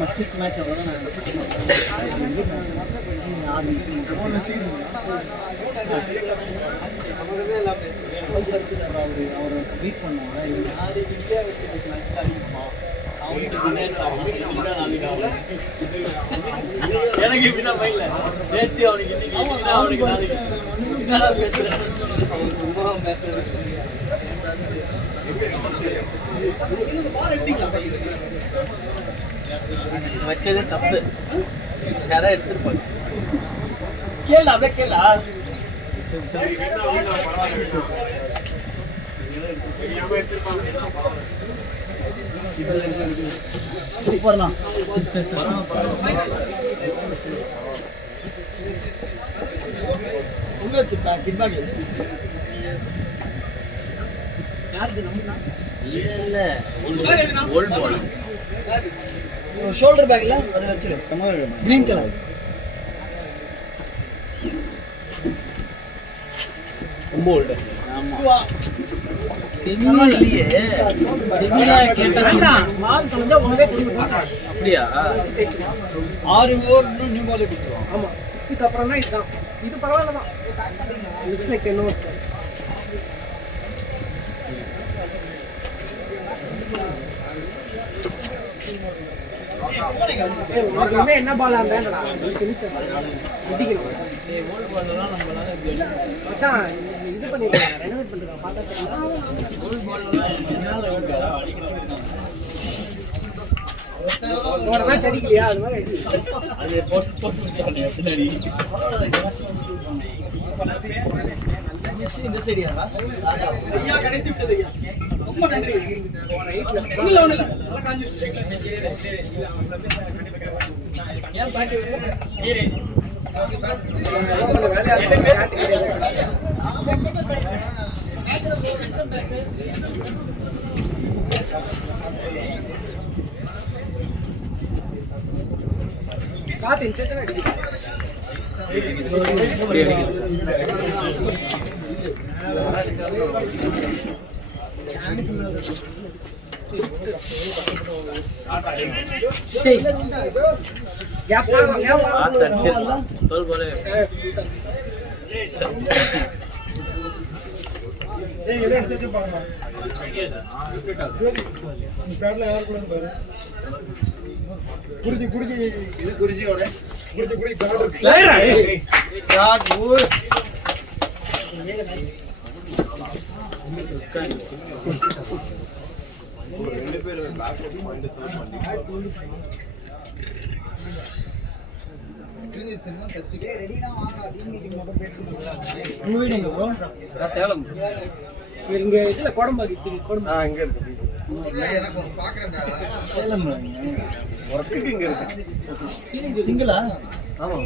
மஸ்டிக் match அவ்வளோதான் அவரை beat பண்ணுவாங்க. எனக்கு இப்படிதான் பையில நேற்று அவனுக்கு இன்னைக்கு அவனுக்கு வச்சது தப்பு. யாராவது எடுத்துருப்பாங்க. கேளா அப்படியே கேளா. சூப்பர்ண்ணா. ஷோல்டர் பேக்ல அதில் வச்சிரு. கிரீன் கலர் ரொம்ப ஓல்டு. ஆமா இல்லையே அப்படியா? 6 ஓவர் இன்னும் நியூ பாலே கொடுத்துருவோம். ஆமா 6க்கு அப்புறம் தான் இதுதான். இது பரவாயில்லதான். Looks like 10 overs. என்ன பால் ஆண்டா மச்சான் இது பண்ணிருக்காங்க, ரெனோவேட் பண்ணிருக்காங்க. பார்த்தா ஒரு மேட்ச் அடிக்கலையா? அது மாதிரி அது போஸ்ட் பின்னாடி இந்த சைடு ஐயா கிடைத்து விட்டது. ஐயா ரொம்ப நன்றி. ஒண்ணுல நல்லா காஞ்சிருச்சு. ஏன் பாட்டு காத்து இன்செக்ட் அடிக்குது. சேலம் இங்க இதுல கோடம்பாடி இங்க இருக்கு. சேலம் ஒர்க்குக்கு இங்க இருக்கு. சிங்கிளா? ஆமா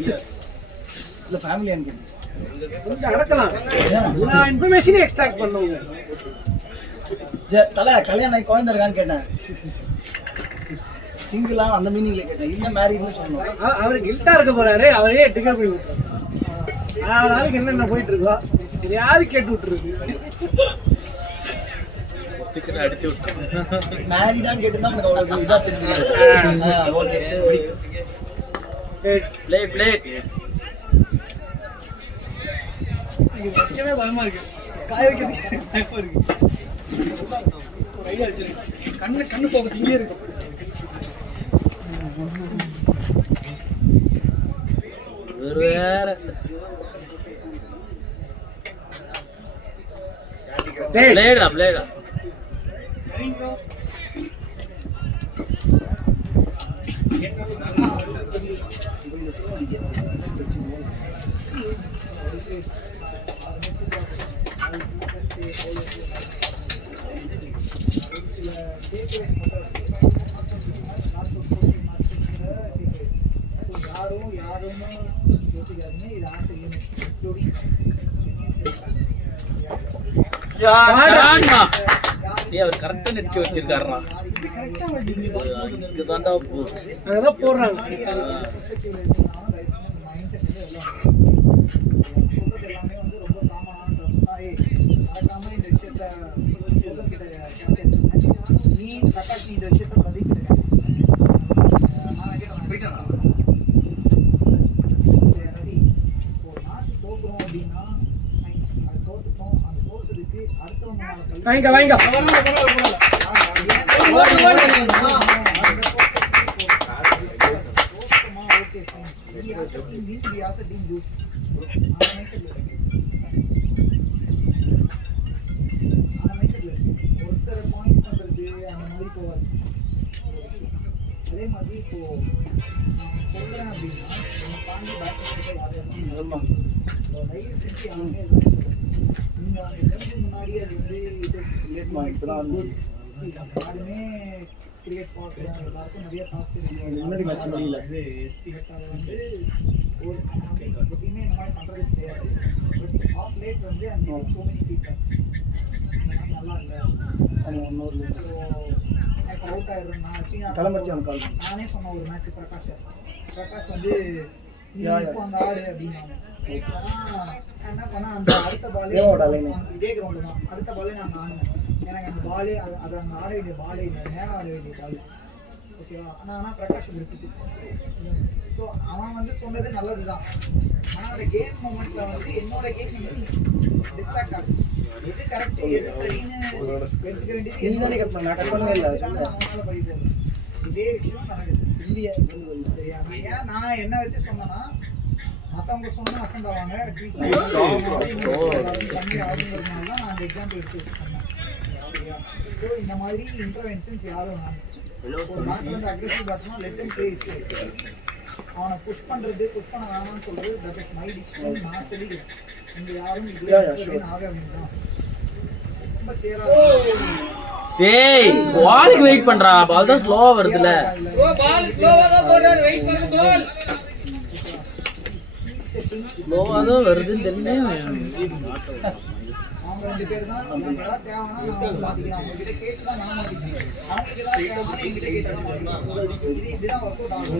இல்ல ஃபேமிலியான்னு கொஞ்சம் அடக்கலாம். எல்லா இன்ஃபர்மேஷனையும் எக்ஸ்ட்ராக்ட் பண்ணுவாங்க. தலை கல்யாணம் ஆகி குழந்தை இருக்கான்னு கேட்டேன். சிங்கிளா அந்த மீனிங்ல கேட்டேன். இல்ல மேரிட்னு சொன்னோம். அவரு கில்ட்டா இருக்க போறாரு. அவரே டிக்கெட் போய் விட்டுறாரு. நாளைக்கு என்னென்ன போயிட்டு இருக்கோ யாரு கேட்டு விட்டுருக்கு. சிக்கன் அடிச்சு விட்டு மேரிடான்னு கேட்டுதான் எனக்கு அவ்வளவு இதா தெரிஞ்சிருக்கு. பிளே பிளே வைக்கவே பயமா இருக்கு. காய வைக்கிறது பயமா இருக்கு. ஒரு ஐடியா வச்சிருக்கு. கண்ணு போக இங்கே இருக்கும். வேற பிளேடா பிளேடா அவர் கரெக்டா நெருக்கி வச்சிருக்காருண்ணா. அதான் போடுறாங்க. பிரகாஷ் நீ இந்த விஷயத்தை பதிக்கிட்டு நான் கேட்டேன் போயிட்டேன் ஒரு மேட்ச் தோக்குறோம் அப்படின்னா அது தோத்துட்டோம் அந்த தோத்ததுக்கு அடுத்தவங்க ஒருத்தரை பாயிண்ட் பண்றது அந்த மாதிரி போவாது. அதே மாதிரி இப்போ நான் சொல்றேன் அப்படின்னா என்னை தாண்டி பேட்மிண்டன் தயவு செஞ்சு யாருமே நீங்க முன்னாடியே அது வந்து யாருமே கிரிக்கெட் பார்க்குறோம் எல்லாருக்கும் நிறைய காசு முன்னாடி மேட்ச் முடியல வந்து ஒரு எப்பயுமே இந்த மாதிரி பண்ணுறது கிடையாது. பட் ஆஃப் லேட் வந்து அந்த ஸோ மெனி ஃபீட்பேக்ஸ் நல்லா இல்லை இப்போ அவுட் ஆயிடுறேன்னா நானே சொன்ன ஒரு மேட்ச் பிரகாஷ் வந்து இப்போ அந்த ஆடு அப்படின்னாங்க. என்ன பண்ணா அந்த அடுத்த பாலே இதே கிரவுண்டு தான் அடுத்த பாலே நான் ஆடுனேன். எனக்கு அந்த பாலே அது அந்த ஆட வேண்டிய பாலே இல்லை நேரம் ஆட வேண்டிய பால் ஓகேவா. ஆனால் பிரகாஷ் விட்டுச்சு. ஸோ அவன் வந்து சொன்னது நல்லது தான். ஆனால் அந்த கேம் மூமெண்ட்ல வந்து என்னோட கேம் டிஸ்ட்ராக்ட் ஆகுது. எது கரெக்ட் எது சரின்னு எடுத்துக்க வேண்டியது அவனால படி போகுது. இதே விஷயம் நடக்குது இந்தியா. சரியா ஏன் நான் என்ன வச்சு சொன்னேன்னா மற்றவங்க சொன்னா அக்கண்ட் ஆவாங்க கம்மி ஆகுங்கிறதுனால தான் நான் அந்த எக்ஸாம்பிள் எடுத்து வச்சு சொன்னேன். சரியா ஸோ இந்த மாதிரி இன்டர்வென்ஷன்ஸ் யாரும் ஒரு பேட்ல வந்து அக்ரெசிவ் பேட்ஸ்னா லெட் ஹிம் ப்ளே. அவனை புஷ் பண்ண வேணாம்னு சொல்றது தட் இஸ் மை டிசிஷன். நான் சொல்லிக்கிறேன் இங்க யாரும் இதுல ஆக வேண்டாம். ரொம்ப தேரா ஏய் பாலுக்கு வெயிட் பண்றா. பால் தான் ஸ்லோவா வருதுல. ஓ பால் ஸ்லோவா தான் போறாரு. வெயிட் பண்ணுங்க பால் ஸ்லோவா தான் வருதுன்னு தெரிஞ்சே அவங்க ரெண்டு பேர் தான் எனக்கு ஏதாவது தேவைன்னா நான் மாத்திக்கலாம். அவங்க கிட்ட கேட்டு தான் நான் மாத்திக்கிறேன். அவங்களுக்கு ஏதாவது தேவைன்னா என்கிட்ட கேட்டு தான் மாத்திக்கலாம். இதுதான் ஒர்க் அவுட் ஆகும்.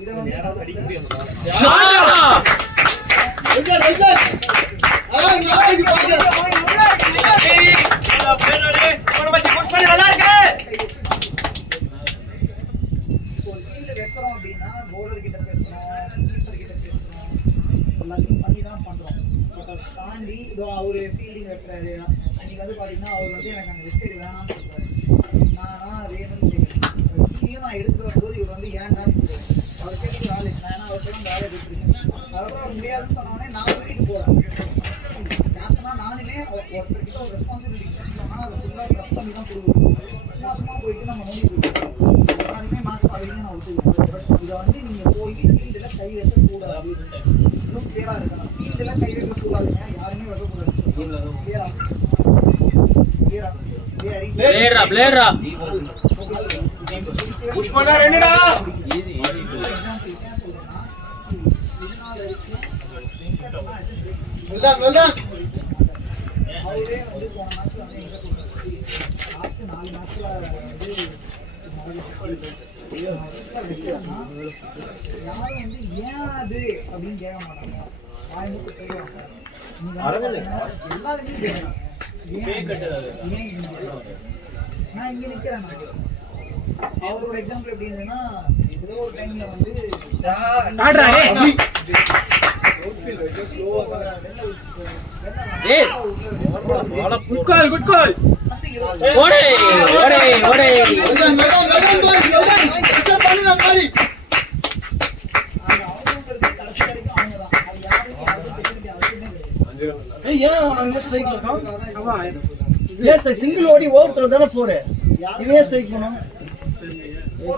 இதை வந்து வைக்கிறோம் அப்படின்னா பவுலர் கிட்ட பேசுறோம், கீப்பர் கிட்ட பேசுறோம், எல்லாத்தையும் பண்ணி தான் பண்றோம். பட் அதை தாண்டி இதோ அவரு ஃபீல்டிங் வைக்கிறாரு. அன்னைக்கு வந்து பாத்தீங்கன்னா அவர் வந்து எனக்கு அந்த விக்கெட் வேணாம்னு சொல்றாரு. நான் வேணும்னு டிவியும் நான் எடுத்துட்டு வரும்போது இவர் வந்து ஏன்டான்னு சொல்லுவேன். அவர் கேட்டு வேலை நான் அவர்கிட்ட வேலை எடுத்துருக்கேன். அதுக்கப்புறம் அவர் முடியாதுன்னு சொன்னோடனே நான் வீட்டுக்கு போறேன். கேப்டனா நானுமே ஒருத்தர்கிட்ட ஒரு ரெஸ்பான்சிபிலிட்டி சொன்னா அதை ஃபுல்லாக ட்ரஸ்ட் பண்ணி தான் கொடுக்குறோம். சும்மா போயிட்டு நம்ம நோண்டி கொடுக்குறோம். எல்லாருமே மேட்ச் பார்க்குறீங்க நான் ஒத்துக்கிறேன். பட் இதை வந்து நீங்கள் போய் ஃபீல்டில் கை வைக்கக்கூடாது. இன்னும் கிளியராக இருக்கணும். ஃபீல்டில் கை வைக்கக்கூடாதுங்க. யாருமே வைக்கக்கூடாது. கிளியரா பிளேயரா பிளேயரா புஷ் பண்ணா ரெண்டுடா. ஈஸி வெல்தான் அவரே வந்து போன மேட்ச்ல வந்து எங்க லாஸ்ட் 4 மேட்ச்ல வந்து யாரும் வந்து ஏன் அது அப்படின்னு கேட்க மாட்டாங்க. வாய்முக்கு போயிடுவாங்க. எல்லாருமே கேட்கறாங்க நான் இங்க நிக்கிறேன். அவரோட எக்ஸாம்பிள் எப்படி இருந்ததுன்னா ஏதோ ஒரு டைம்ல வந்து குட் கால் குட் கால் ஓடே ஓடே ஓடே சிங்கிள் ஓடி ஓவர் த்ரோ தானே 4 இவன் ஸ்ட்ரைக் பண்ணும்.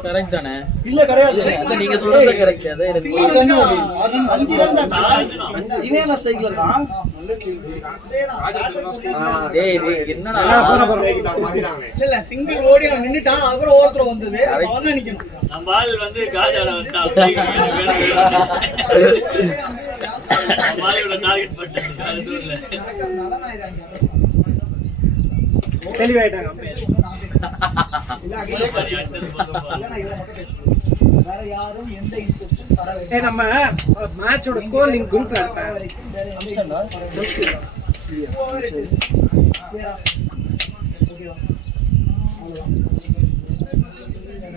கரெக்ட் தானே? இல்ல கிடையாது. நீங்க சொல்றது கரெக்ட். அது எனக்கு 5 ரன் தான். இவன் என்ன ஸ்ட்ரைக்ல இருக்கான்? டேய் டேய் என்னடா இல்ல சிங்கிள் ஓடி அவன் நின்னுட்டான். அப்புறம் ஓவர் த்ரோ வந்தது. அவன் தான் நிக்கணும். நம்ம பால் வந்து காஜால வந்தா பாலோட டார்கெட் பண்ணாங்க. அது இல்ல நடக்கிறதுனால நான் இத அங்க தெளிவாயிட்டாங்க. இல்ல அகைன் இல்ல நான் இவர மட்டும் பேசுறேன். வேற யாரும் எந்த இன்ஸ்ட்ரக்ஷன் தர வேண்டாம். நம்ம மேட்சோட ஸ்கோர் லிங்க் குரூப்ல இருக்கா? ஓகேவா? அவ்வளவுதான்.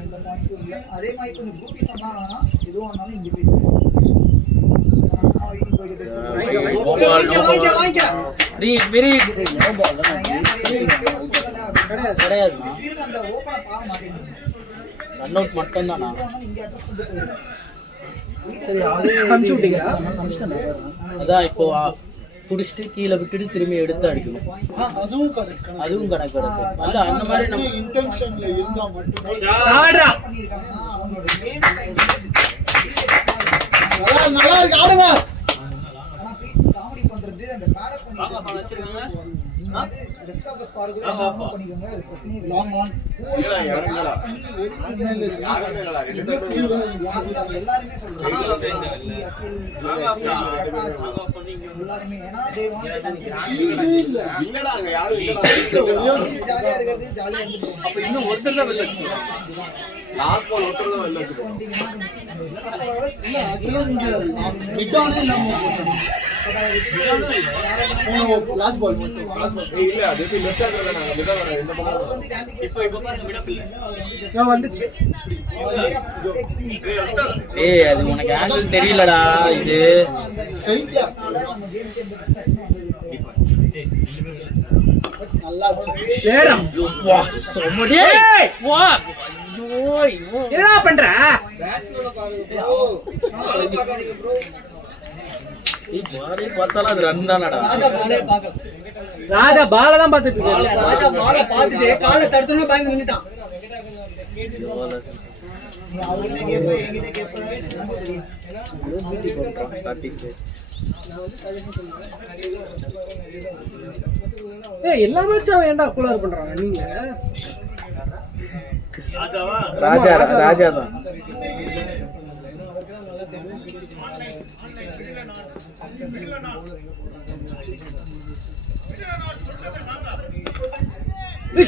எந்த பாயிண்ட்டும் இல்லை. அதே மாதிரி கொஞ்சம் குரூப்பிஸ் சொன்னாங்கன்னா எதுவும் வந்தாலும் இங்கே பேசுங்க. வீட்டுக்கு போயிட்டு பேசுங்க. கிடையாதுண்ணா, அந்த ஓப்பனை பார்க்க மாட்டேங்குது. ரன் அவுட் மட்டும் தானா? இங்கே அட்ரஸ் கொண்டு போயிடுங்க. சரி அதே அனுப்பிச்சு விட்டீங்களா? அதான் இப்போ குடிச்சிட்டு கீழே விட்டுட்டு திரும்பி எடுத்து அடிக்கணும். அதுவும் கணக்கு அல்ல. அந்த மாதிரி நம்ம இன்டென்ஷன்ல இருந்தா மட்டுமே பண்ணிருக்காங்கன்னா அவங்களோட கேம் டைம் நல்லா இருக்கு, ஆடுங்க. ஆனா ப்ளீஸ் காமெடி பண்றது அந்த பேரப் பண்ணிருக்காங்க. Rest of the squad off பண்ணிக்கோங்க. அது பிரச்சனை இல்ல. லாங் ஆன் எல்லாருமே சொல்றாங்க. எல்லாருமே ஏன்னா ஜாலியா இருக்கிறது ஜாலியா இருந்துட்டு அப்ப இன்னும் ஒருத்தர் தான் வெளில லாஸ்ட் பால் ஒருத்தர் தான் வெளில மிட்டானே நம்ம லாஸ்ட் பால் இல்ல அது லெஃப்ட் ஹேண்ட்ல நாங்க மிட் வர இந்த பக்கம் இப்போ வந்துச்சு. ஏய் அது உனக்கு ஆங்கிள் தெரியலடா. இது ஸ்ட்ரைட்டா நல்லா வா சொமடி. வா என்னடா பண்ற? பார்த்தாலும் அது ரன் தானடா. ராஜா பால தான் பாத்துட்டு இருக்காரு. ராஜா பால பாத்துட்டு கால்ல தடுத்தோனே பயந்து நின்னுட்டான். அவர்கிட்ட கேப்ப என்கிட்ட கேப்ப ரொம்ப தெரியும். ஏய் எல்லா மேட்சும் அவன் ஏன்டா கூலர் பண்றான் நீங்க? ராஜா தான்.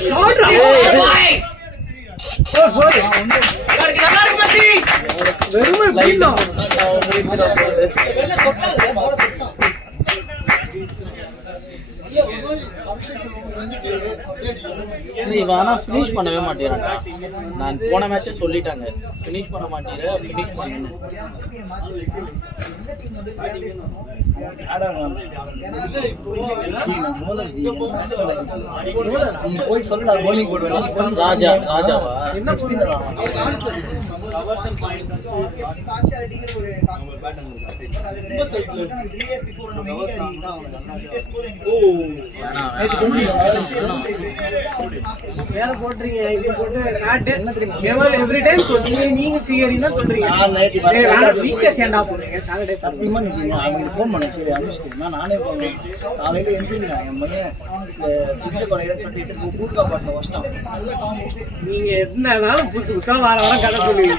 ஷாட் நல்லா இருக்கு மச்சி. வெறுமை லைட்டா இவன் ஆனா ஃபினிஷ் பண்ணவே மாட்டேறான்டா. நான் போன மேட்சே சொல்லிட்டாங்க ஃபினிஷ் பண்ண மாட்டேற, ஃபினிஷ் பண்ணணும். போய் சொல்லுடா bowling போடுவேன். ராஜாவா என்ன வேற போடுறீங்க இது போட்டு காட்டு எவ்ரி டைம் சொல்றீங்க. நீங்க சீரியஸா சொல்றீங்க. வீக்கஸ் ஏன்டா போறீங்க? சாட்டர்டே சத்தியமா நிக்கீங்க. அவங்களுக்கு ஃபோன் பண்ண கேளு அனுப்பிச்சிட்டேன். நானே போவேன். காலையில எந்திரிக்கிறேன். என் பையன் ஃபிட்ஜ் குறையன்னு சொல்லிட்டு கூட்டா பாட்டில் வச்சிட்டான். நீங்க என்னனாலும் புதுசு புதுசா வார வாரம் கதை சொல்லுவீங்க.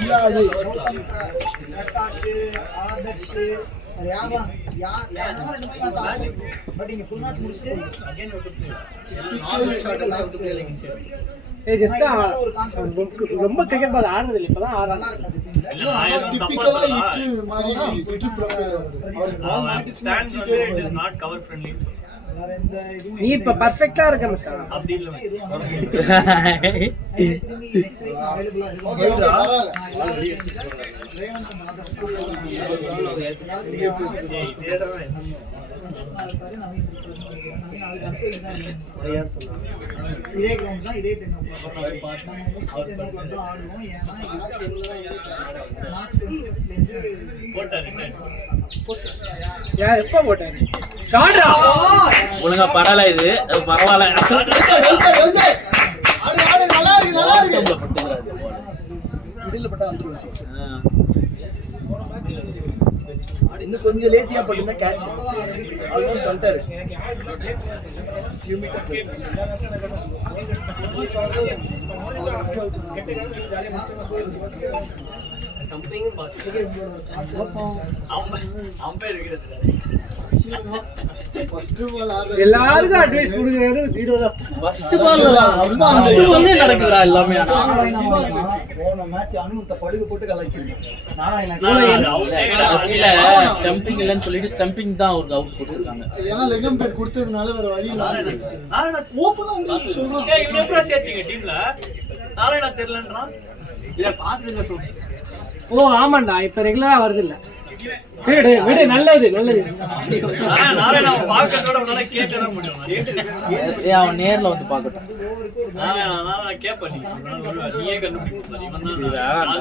இல்லாது ரொம்ப கிரிக்கெட் பால் ஆடுறது இல்லை. இப்பதான் ஆடுறாங்க. டிபிக்கலா இட்டு மாதிரி இட்டு ப்ரொஃபைல் நீ இப்ப பர்ஃபெக்ட்டா இருக்க மச்சான். இதே கிரவுண்ட் தான், இதே எப்ப போட்டாரு ஒழுங்கா பரவாயில்ல. இது பரவாயில்ல. மிடில் பட்டா வந்துருவோம். இன்னும் கொஞ்சம் லேசியா போட்டுருந்தா கேட்ச் ஆல்மோஸ்ட் வந்துட்டாரு. ஃபியூ மீட்டர்ஸ் அம்பையர் எல்லாருக்கும் அட்வைஸ் கொடுக்குறது 0 தான். ஃபர்ஸ்ட் பால்லே நடக்குதுடா எல்லாமே. ஆனா போன மேட்ச் அனுமத்த படுகு போட்டு கலாய்ச்சிருக்கேன். நாராயணா ஸ்டம்பிங் இல்லைன்னு சொல்லிட்டு ஸ்டம்பிங் தான் ஒரு அவுட் போட்டுருக்காங்க. ஏன்னா லெகம் பேட் கொடுத்ததுனால வேற வழி இல்ல. நாராயணா ஓப்பனா உங்களுக்கு சொல்றேன். ஏய் இவன் எப்பறா சேர்த்தீங்க டீம்ல? நாராயணா தெரியலன்றான். இத பாத்துங்க சொல்லு. ஓ ஆமாண்டா, இப்ப ரெகுலரா வருது இல்ல. விடு விடு, நல்லது நல்லது. நாராயணா பாக்கறதோட உன்னால கேட்கற முடியும். அவன் நேர்ல வந்து பார்க்கட்டும். நாராயணா கேப்ப நீயே கண்டுபிடிப்ப. இவன்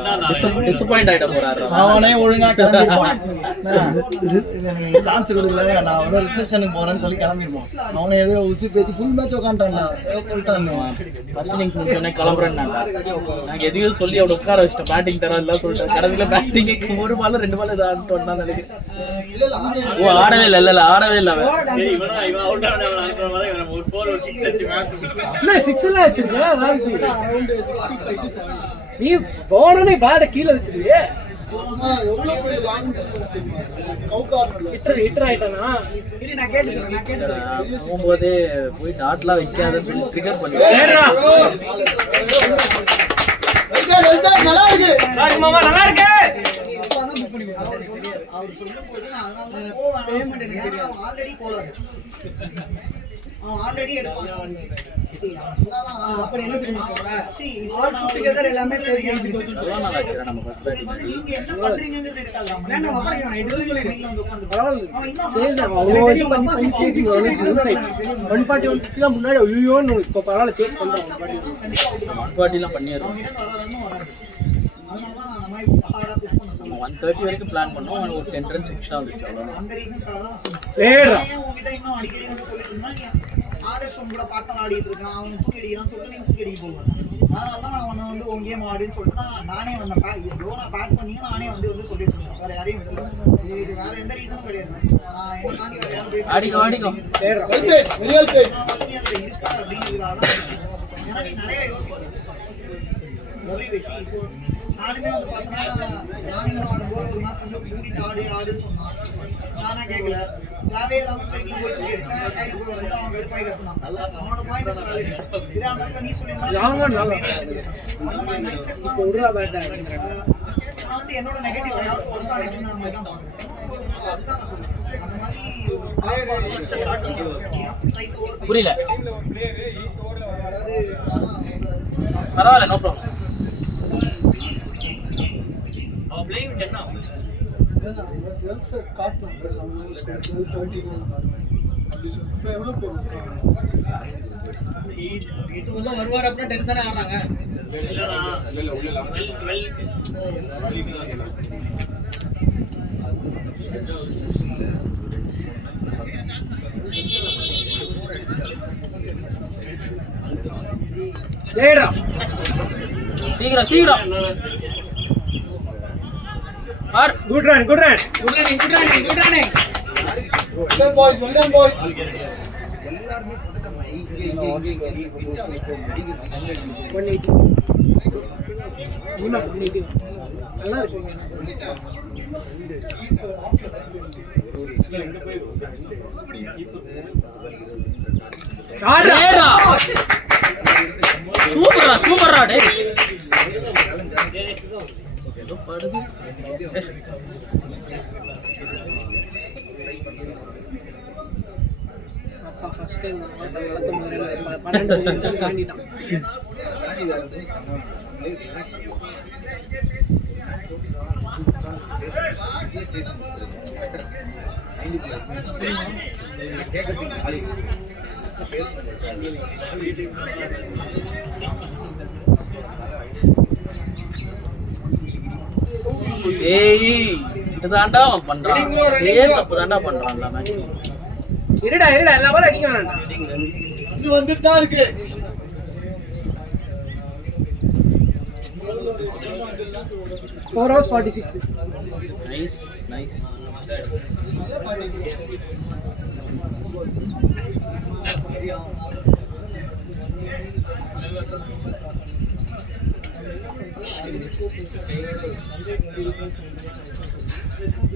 தான் டிசப்பாயிண்ட் ஆயிட்ட போறாரு. அவனே ஒழுங்கா கிளம்பிருப்பான். நீ சான்ஸ் கொடுக்கல, நான் வந்து ரிசெப்ஷனுக்கு போறேன்னு சொல்லி கிளம்பிருப்பான். அவனே ஏதோ உசி பேத்தி ஃபுல் மேட்ச் உட்காந்துட்டான்டா. சொல்லிட்டான் ஃபர்ஸ்ட் இன்னிங்ஸ் முடிச்சோடனே கிளம்புறேன்னு நாங்க எதையும் சொல்லி அவனை உட்கார வச்சிட்டோம். பேட்டிங் தர இல்ல சொல்லிட்டேன். கடைசியில பேட்டிங் ஒரு பால் 2 பால் ஏதோ ஆடிட்டு வந்தான் நினைக்கிறேன். ஓ ஆடவே இல்ல ஆடவே இல்ல அவன். இவன் அவுட் ஆன அனுப்புற மாதிரி இவன் ஒரு 4 ஒரு 6 அடிச்சு மேட்ச் முடிச்சான். இல்ல 6 எல்லாம் வச்சிருக்க. Around 65 to 70. நீ போனனே பேட கீழ வச்சிருக்கே. எவ்வளவு பெரிய லாங் டிஸ்டன்ஸ் ஹிட்டர் ஆயிட்டானா? இரு நான் கேட்டு சொல்றேன். போகும்போதே போய் டாட்லாம் வைக்காதன்னு சொல்லி ட்ரிகர் பண்ணி ஏடா நல்லா இருக்கு. ராஜ் மாமா நல்லா இருக்கு. அப்பதான் புக் பண்ணி கொடுத்தாரு. அவர் சொல்லும்போது நான் அதனால தான் போவேன். பேமெண்ட் எனக்கு தெரியாது. அவன் ஆல்ரெடி போலாரு. அவன் ஆல்ரெடி எடுப்பான். அப்ப என்ன தெரியுமா சொல்றேன்? see all together எல்லாமே சரியா நம்ம ஃபர்ஸ்ட் வந்து நீங்க என்ன பண்றீங்கங்கிறது இருக்காது. நான் அப்படி நான் எடுத்து சொல்லி வீட்ல வந்து உட்கார்ந்து பரவாயில்லை. அவன் இன்னும் சேஸ் அவ்வளோ வரைக்கும் பண்ணி சேசிங் வரணும். 141 கிலோ முன்னாடி ஐயோன்னு இப்போ பரவாயில்ல சேஸ் பண்றோம். 140 பண்ணிடுறோம். அவன் கிட்ட வரணும் வராது. அதனால தான் நான் அந்த மாதிரி ஹார்டா புஷ் பண்ண நம்ம 130 வரைக்கும் பிளான் பண்ணோம். ஒரு 10 ரன்ஸ் எக்ஸ்ட்ரா வந்துச்சு அவ்வளவுதான். அந்த ரீசன்க்காக தான் சொன்னேன். ஏடா ஏன் உன்கிட்ட இன்னும் அடிக்கடி வந்து சொல்லிட்டு இருந்தா நீ ஆர்எஸ் கூட பாட்டம் ஆடிட்டு இருக்கான், அவன் தூக்கி அடிக்கிறான்னு சொல்லிட்டு நீ தூக்கி அடிக்க போவேன். அதனால தான் நான் உன்னை வந்து உன் கேம் ஆடின்னு சொல்லிட்டு நானே வந்த நான் பேட் பண்ணி நானே வந்து சொல்லிட்டு இருந்தேன். வேற யாரையும் விடல. இது வேற எந்த ரீசனும் கிடையாது. நான் என்ன தாண்டி வேற யாரும் பேச ஆடிக்கோ ஏடா நான் வந்து அதுல இருக்கா அப்படிங்கிறதுக்காக தான் பேசுறேன். ஏன்னா நீ நிறைய யோசிக்கிறேன். நானுமே வந்து பார்த்தோன்னா நானும் ஆடும்போது ஒரு மாதம் வந்து கூட்டிட்டு ஆடுன்னு சொன்னான். நானே கேட்கல. தேவையே இல்லாமல் ஸ்ட்ரைக்கிங் போய் சொல்லி அடிச்சேன். கையில் போய் வந்து அவன் வெறுப்பாய் கற்றுனான். அவனோட பாயிண்ட் வந்து வேலை இதே அந்த இடத்துல நீ சொல்லியிருந்தா இப்போ விடுறா பேட்டா. நான் வந்து என்னோட நெகட்டிவ் ஒர்க் ஆகிட்டு இருந்த மாதிரி தான் பார்க்குறேன். அதுதான் நான் சொல்றேன். அந்த மாதிரி புரியல. அதாவது பரவாயில்ல, நோ ப்ராப்ளம். அவன் பிளேயிங் 10 ஆ வீட்டுக்குள்ள வருவார் அப்படின்னா டென்ஷனே ஆடுறாங்க. ஏடா சீக்கிரம் are good run. well done boys. எல்லாருமே போட்டுட்டாங்க. இங்க 180 நல்லா இருக்கு. சூப்பரா டேய். ஏதோ படுது. அப்பா ஃபர்ஸ்ட் டைம் 12 தாண்டிட்டான். ஏய் இதுதான்டா அவன் பண்றான். இதே தப்பு தான்டா பண்றான் எல்லாமே. இருடா எல்லா பாலும் அடிக்க வேணாம். இது வந்துட்டு தான் இருக்கு. 4 hours 46. நைஸ்.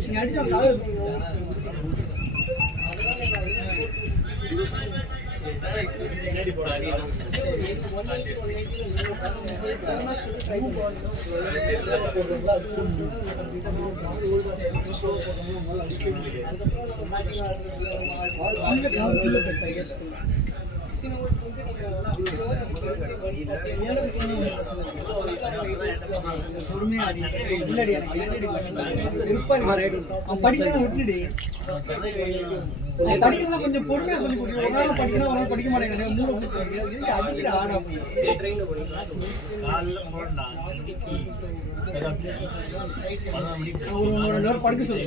நீ அடிச்சா கால் கொஞ்சம் பொறுமையா சொல்லி கொடுக்கணும். படிக்க மாட்டேங்க படிக்க சொல்லு.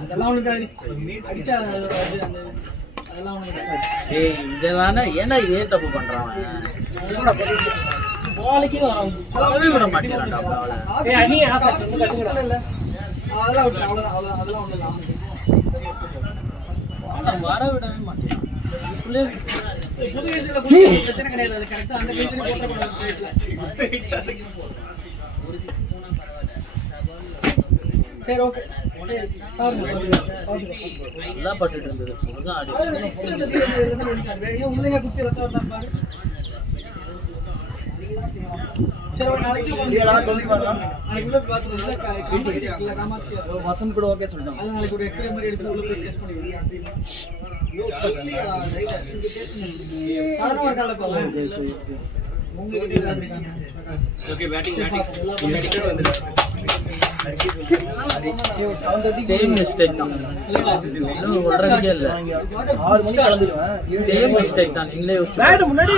அதெல்லாம் ஒண்ணு அடிச்சா அதெல்லாம் இதெல்லாம் ஏன்னா இதே தப்பு பண்றான் நாளைக்கு வரவே விட மாட்டேங்கிறான்டா அவளை. அதெல்லாம் விட்டு அவ்வளவுதான் அதெல்லாம் ஒண்ணு வர விடவே மாட்டேன். புது வயசுல பிரச்சனை கிடையாது. அது கரெக்டா அந்த வயசுல சரி ஓகே நல்லா பட்டுட்டு இருந்தது. உண்மையா குத்தி ரத்தம் பாரு. வசந்த் கூட ஓகே சொல்லிட்டான். நாளைக்கு ஒரு எக்ஸ்ரே மாதிரி எடுத்து உள்ள போய் டெஸ்ட் பண்ணுவீங்க. ஓகே பேட்டிங் சேம் மிஸ்டேக் தான். ஒன்றரைக்கே இல்ல 6 மணிக்கு கிளம்பிடுவேன். சேம் மிஸ்டேக் தான். நீங்களே பேட் முன்னாடி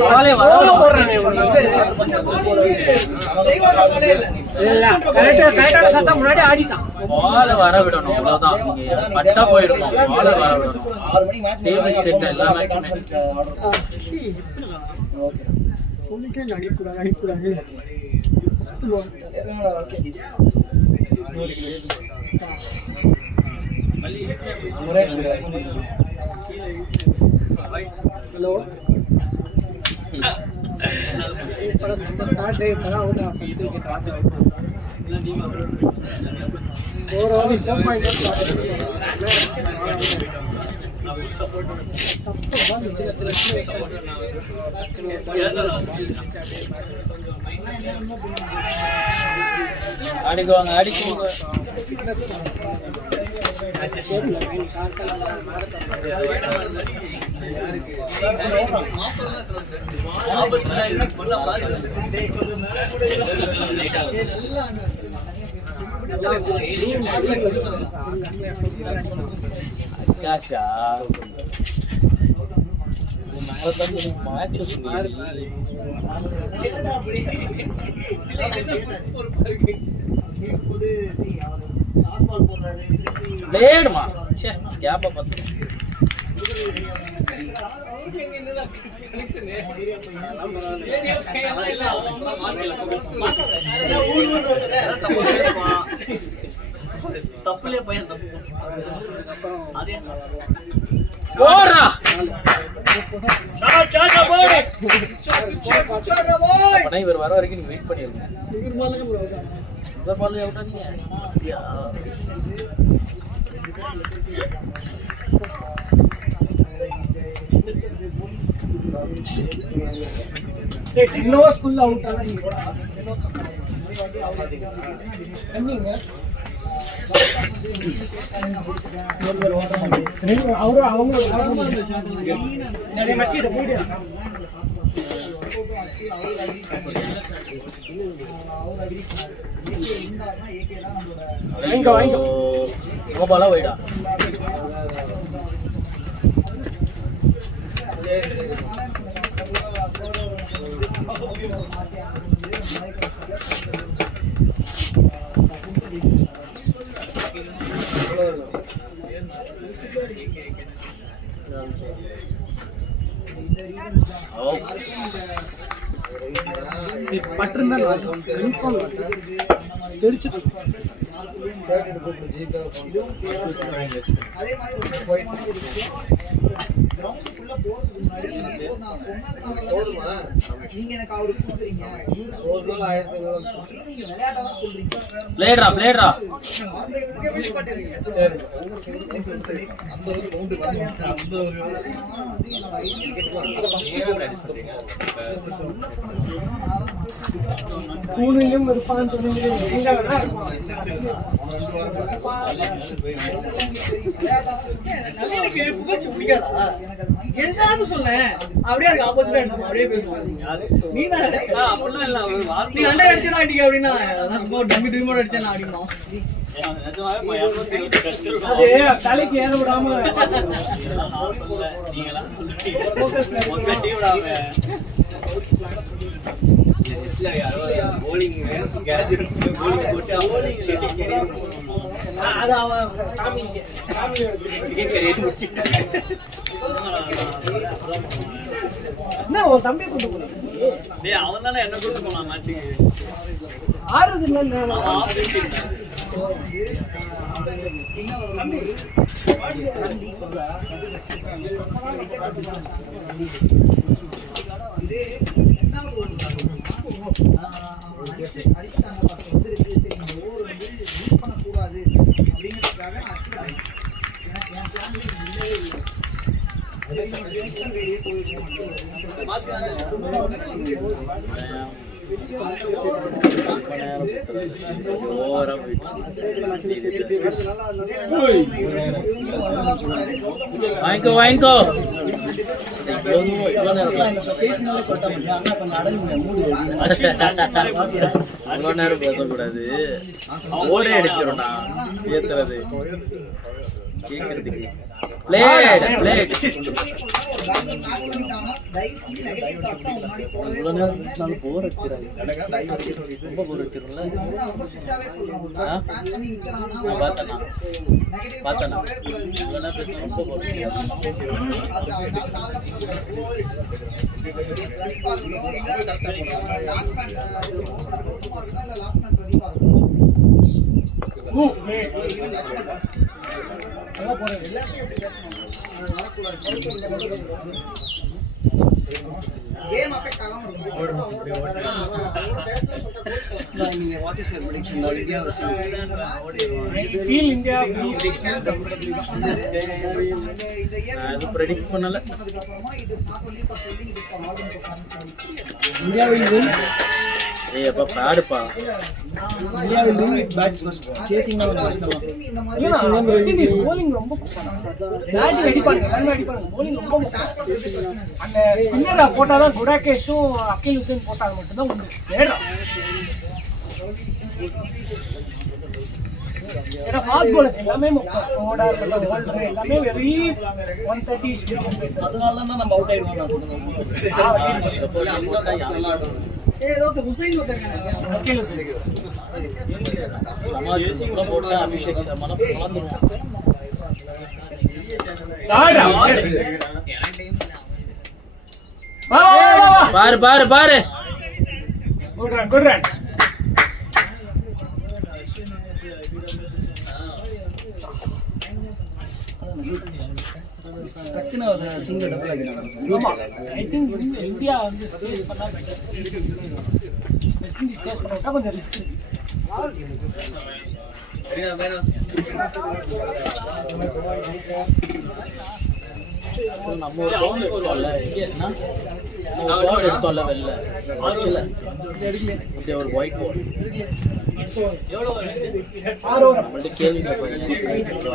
பாலே வர போடுறானே கரெக்டான சத்தம் முன்னாடி ஆடிட்டான். பால வர விடணும் அவ்வளவுதான். நீங்க பட்டா போயிடும். பால வர விடணும். 6 மணிக்கு மேட்ச் சேம் மிஸ்டேக் தான் எல்லா மேட்சுமே. ஓகே சொல்லிக்கே அடிக்கூடாது हेलो स्टार्ट डे पड़ा होगा फेस्टिवल के बाद और सब फाइनल सपोर्ट बंद चला அடிக்குவாங்க அடிக்குவாங்க. ஆகாஷா லேடுமா கேப்ப பத்து தப்புலே பையன் தப்பு போடுறா இவர் வர வரைக்கும் நீங்க வெயிட் பண்ணிருங்க. பால் அவுட்டா நீங்க இன்னொரு ஸ்கூல்ல அவுட் ஆனா நீங்க அவங்க பாலா வைடா பட்டிருந்தா கன்ஃபார்ம் தெரிச்சிட்டு அதே மாதிரி கிரவுண்டுக்குள்ள போறதுக்கு முன்னாடி நேத்து நான் சொன்னதுனால நீங்க எனக்கு அவரு கொடுக்குறீங்க ஒரு நாள் 1500 நீங்க விளையாட்டா தான் சொல்றீங்க. பிளேடா அந்த ஒரு ரவுண்டு அந்த ஒரு கூலிலும் இருப்பான்னு சொன்னீங்க. எங்க வேணா எனக்கு புகழ்ச்சி பிடிக்காதா? எழுதாது சொல்லேன் அப்படியே அதுக்கு ஆப்போசிட்டா எடுத்து அப்படியே பேசுவாங்க. நீ தான் அப்படிலாம் இல்ல நீ அண்டர் அடிச்சா அடிக்க அப்படின்னா சும்மா டம்மி டூமோட அடிச்சா அடிக்கணும். அது தலைக்கு ஏற விடாம அது அவன் என்ன உன் தம்பி கொண்டு போறீங்க? அவன் தானே என்ன கூட்டு போனான் மேட்சுக்கு. ஆறுது இல்ல இது ரெண்டாவது ஒரு அடிச்சுட்டாங்க பத்து வந்துருக்கு. சரி இந்த ஓவர் வந்து யூஸ் பண்ணக்கூடாது அப்படிங்கிறதுக்காக நான் அடிச்சுட்டாங்க. என் பிளான் இல்லவே இல்லை. வெளியே வாங்கிக்கோ அவ்வளோ நேரம் பேசக்கூடாது. ஓரே அடிச்சிடும்டா ஏத்துறது கேட்கறதுக்கு. போர் வச்சிடாது. ரொம்ப போர் வச்சிரும்ல. பார்த்தேண்ணா ரொம்ப போர். கேம் அஃபெக்ட் ஆகாம இருக்கும். நீங்க what is your prediction on India feel India அது ப்ரெடிக்ட் பண்ணல. India will win. ஏய் அப்பா பாடுப்பா. India will win with bats first. Chasing now கஷ்டமா. bowling ரொம்ப பேட்டிங் அடிப்பாங்க, ரன் அடிப்பாங்க. bowling ரொம்ப அந்த ஸ்பின்னரா போட்டாதான் குடாகேஷும் அகில் ஹுசைன் போட்டாங்க மட்டும்தான் உண்டு. வேடா ஏன்னா ஃபாஸ்ட் bowlers எல்லாமே ஓடா இருக்கட்டும் எல்லாமே வெரி 130 அதனால தான் நம்ம அவுட் ஆயிடுவோம். ஏதோ ஹுசைன் ஒருத்தங்க அகில் ஹுசைன் சமாஜ் போட்டா அபிஷேக் சர்மா பலந்துருவான். பாரு பாரு பாரு. Good run good run. டக்குனு ஒரு சிங்கிள் டபுள் ஆகினாங்க. ஆமா ஐ திங்க் இந்தியா வந்து ஸ்டேஜ் பண்ணா பெட்டர். வெஸ்ட் இண்டீஸ் சேஸ் பண்ணா கொஞ்சம் ரிஸ்க் இருக்கு. நம்ம ஒரு பவுண்ட் எடுத்தோம்ல இங்கேனா ஒரு பவுண்ட் எடுத்தோம்ல வெளில அதுல இங்க ஒரு ஒயிட் பால் எவ்வளவு ஆரோ நம்மள்ட்ட கேள்வி கேட்பாங்க.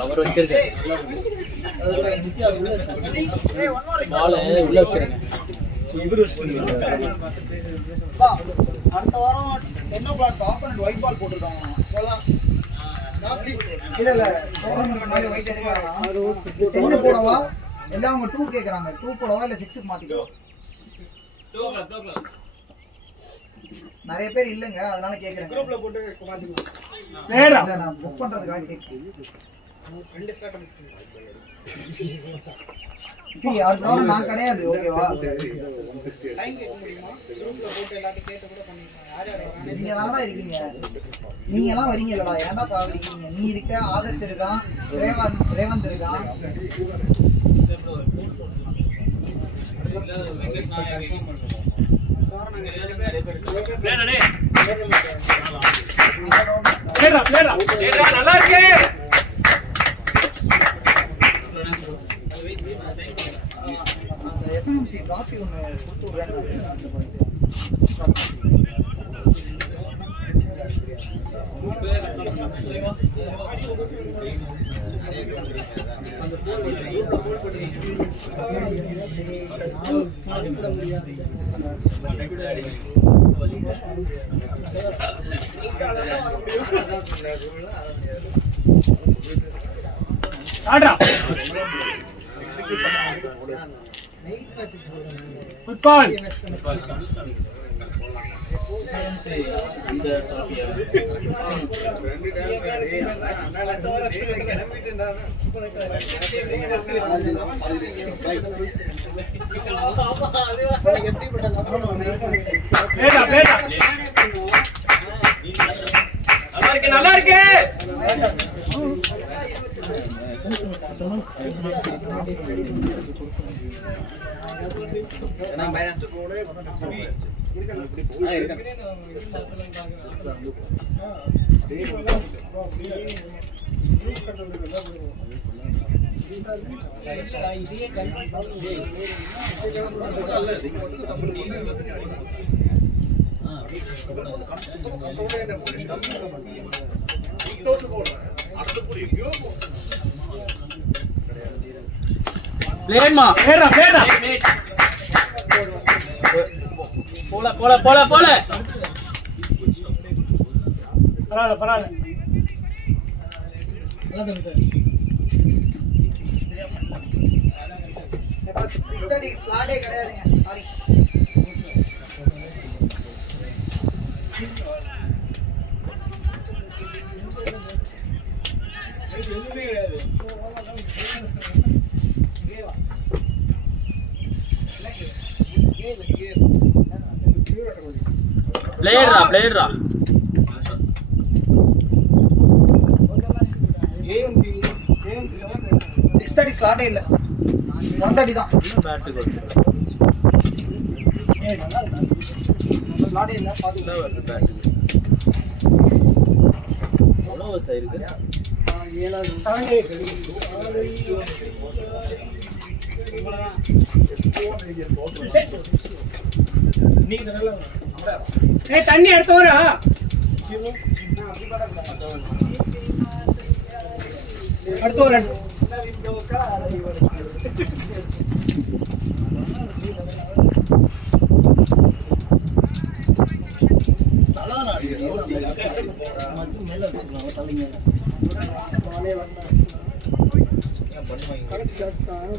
அவர் வச்சிருக்காரு பால் உள்ள வச்சிருங்க. அடுத்த வாரம் 10 o'clock ஆப்போனன்ட் ஒயிட் பால் போட்டுருக்காங்க. இல்ல இல்ல டோர்னமென்ட் ஒயிட் எடுக்கறாங்க. சென்ட் போடவா எல்லாம் அவங்க 2 கேக்குறாங்க. 2 போடவா இல்ல 6 க்கு மாத்திக்கவா? 2 நிறைய பேர் இல்லங்க அதனால கேக்குறேன். குரூப்ல போட்டு மாத்திக்கலாம். வேடா நான் புக் பண்றதுக்காக கேக்குறேன். ரெண்டு ஸ்லாட் நான் கிடையாது. ஓகேவா நீங்க தானடா இருக்கீங்க. நீங்க எல்லாம் வரீங்கல்லடா ஏன்டா சாவடிக்கீங்க? நீ இருக்க, ஆதர்ஷ் இருக்கான், ரேவந்த் இருக்கான். நல்லா இருக்கு. அந்த எஸ்எம்சி டிராஃபி ஒன்று கொடுத்து விடுறேன். ஆட்ரா குட் கால். நல்லா இருக்கு. பிளேன்மா பேடா பேடா போல போல போல போல. பரவாயில்ல பரவாயில்ல. ஸ்லாடே கிடையாதுங்க. சாரி. பிளேயர்ரா ஸ்லாடே இல்ல 130 தான். பேட் கொடுத்து ஸ்லாடே இல்ல பாத்து வருது பேட். எவ்வளவு சைடு இருக்கு? 78. தண்ணி எடுத்து வரா. அடுத்து ஒரு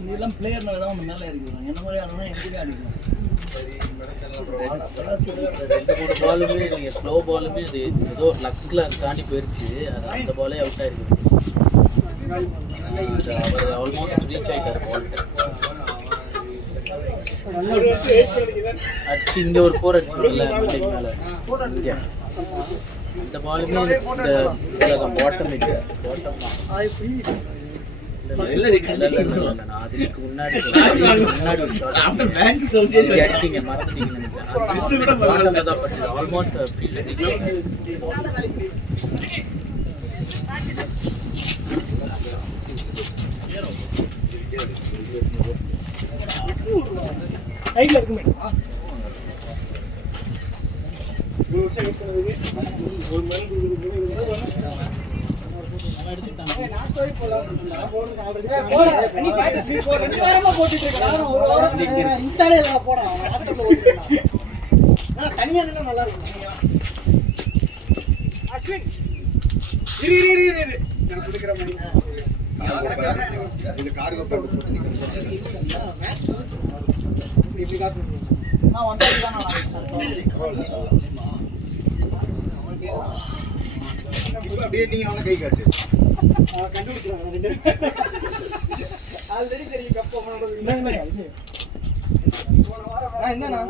நீலாம் பிளேயர்னால தான் உங்க மேல இருக்கிறாங்க. என்ன மாதிரி ஆனா எப்படி அடிக்கலாம்? ரெண்டு மூணு பாலுமே நீங்க ஸ்லோ பாலுமே அது ஏதோ லக்ல தாண்டி போயிருச்சு. அந்த பாலே அவுட் ஆயிருக்கு. அவர் ஆல்மோஸ்ட் ரீச் ஆயிட்டாரு பால். அடிச்சு இங்க ஒரு 4 அடிச்சுல மேல இந்த பாலுமே இந்த பாட்டம் இல்ல பாட்டம் அதுக்கு முன்னாடி ஒரு ஷாட் ஆஃப்டர் பேங்க் க்ளோஸ் அடிச்சீங்க மறந்துட்டீங்க. ஆல்மோஸ்ட் சைடுல இருக்குமே. தனியா நல்லா இருக்கும். அப்படியே நீங்க அவன கை காட்டு ஆல்ரெடி தெரியும் கப்ப என்னண்ணா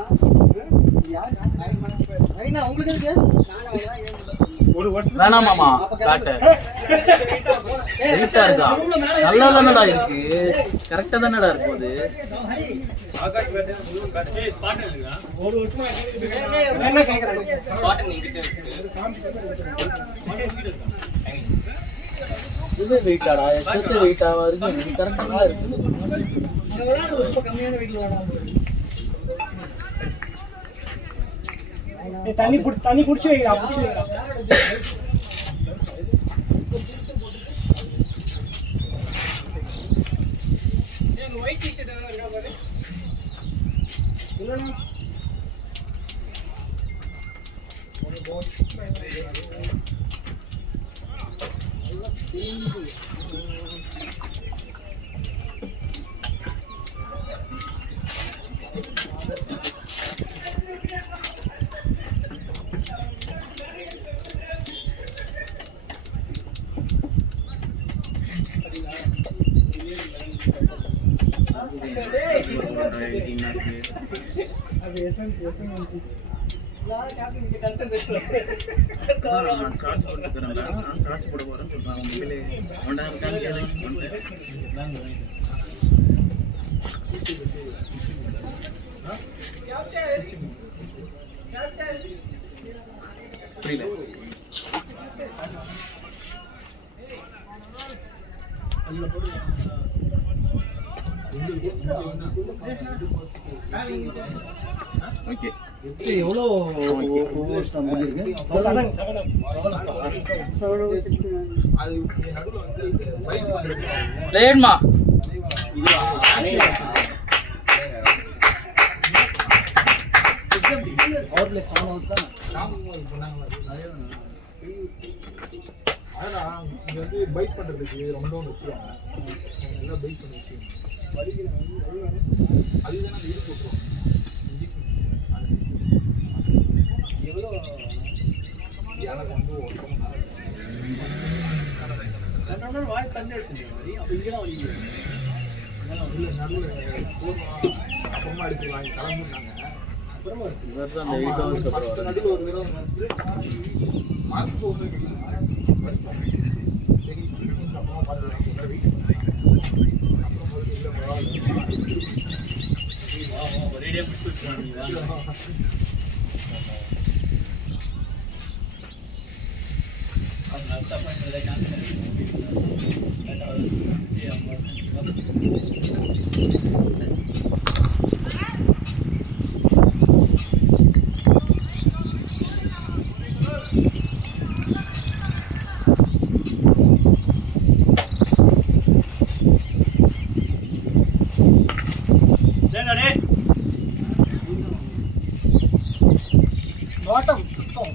வேணாம் மாமா பேட்டு வெயிட்டா இருக்கா நல்லா தானடா இருக்கு கரெக்டா தானடா இருக்கும் அது ஒரு வருஷமா என்ன கேக்குறாங்க இது வெயிட்டாடா எக்ஸஸ் வெயிட் ஆகாது இது கரெக்டா தான் இருக்கு ரொம்ப கம்மியான வீட்டுல தண்ணி குடிச்சு வைக்கிறா குடிச்சு வைக்கிறா ஒயிட் டி-ஷர்ட் இருக்கா பாரு இல்லனா லேட்மா பைக் பண்றதுக்கு ரொம்ப வச்சுருவாங்க எல்லாம் பைக் பண்ணி வச்சுருவாங்க அதுதான் அந்த இது போட்டுருவாங்க எவ்வளோ எனக்கு வந்து வாய் தண்ணி எடுத்து அப்போ இங்கே தான் வலிக்குது இல்லை நடுவில் அப்புறமா எடுத்து வாங்கி கிளம்புனாங்க அப்புறமா இருக்கு நடுவில் ஒரு விதம் வந்து மாஸ்க் ஒன்று சரி அப்புறமா பார்த்து வெயிட் அப்புறம் இல்லை பரவாயில்ல ஒரேடியாக முடிச்சு வச்சுருவாங்க பாட்டம் சுத்தம்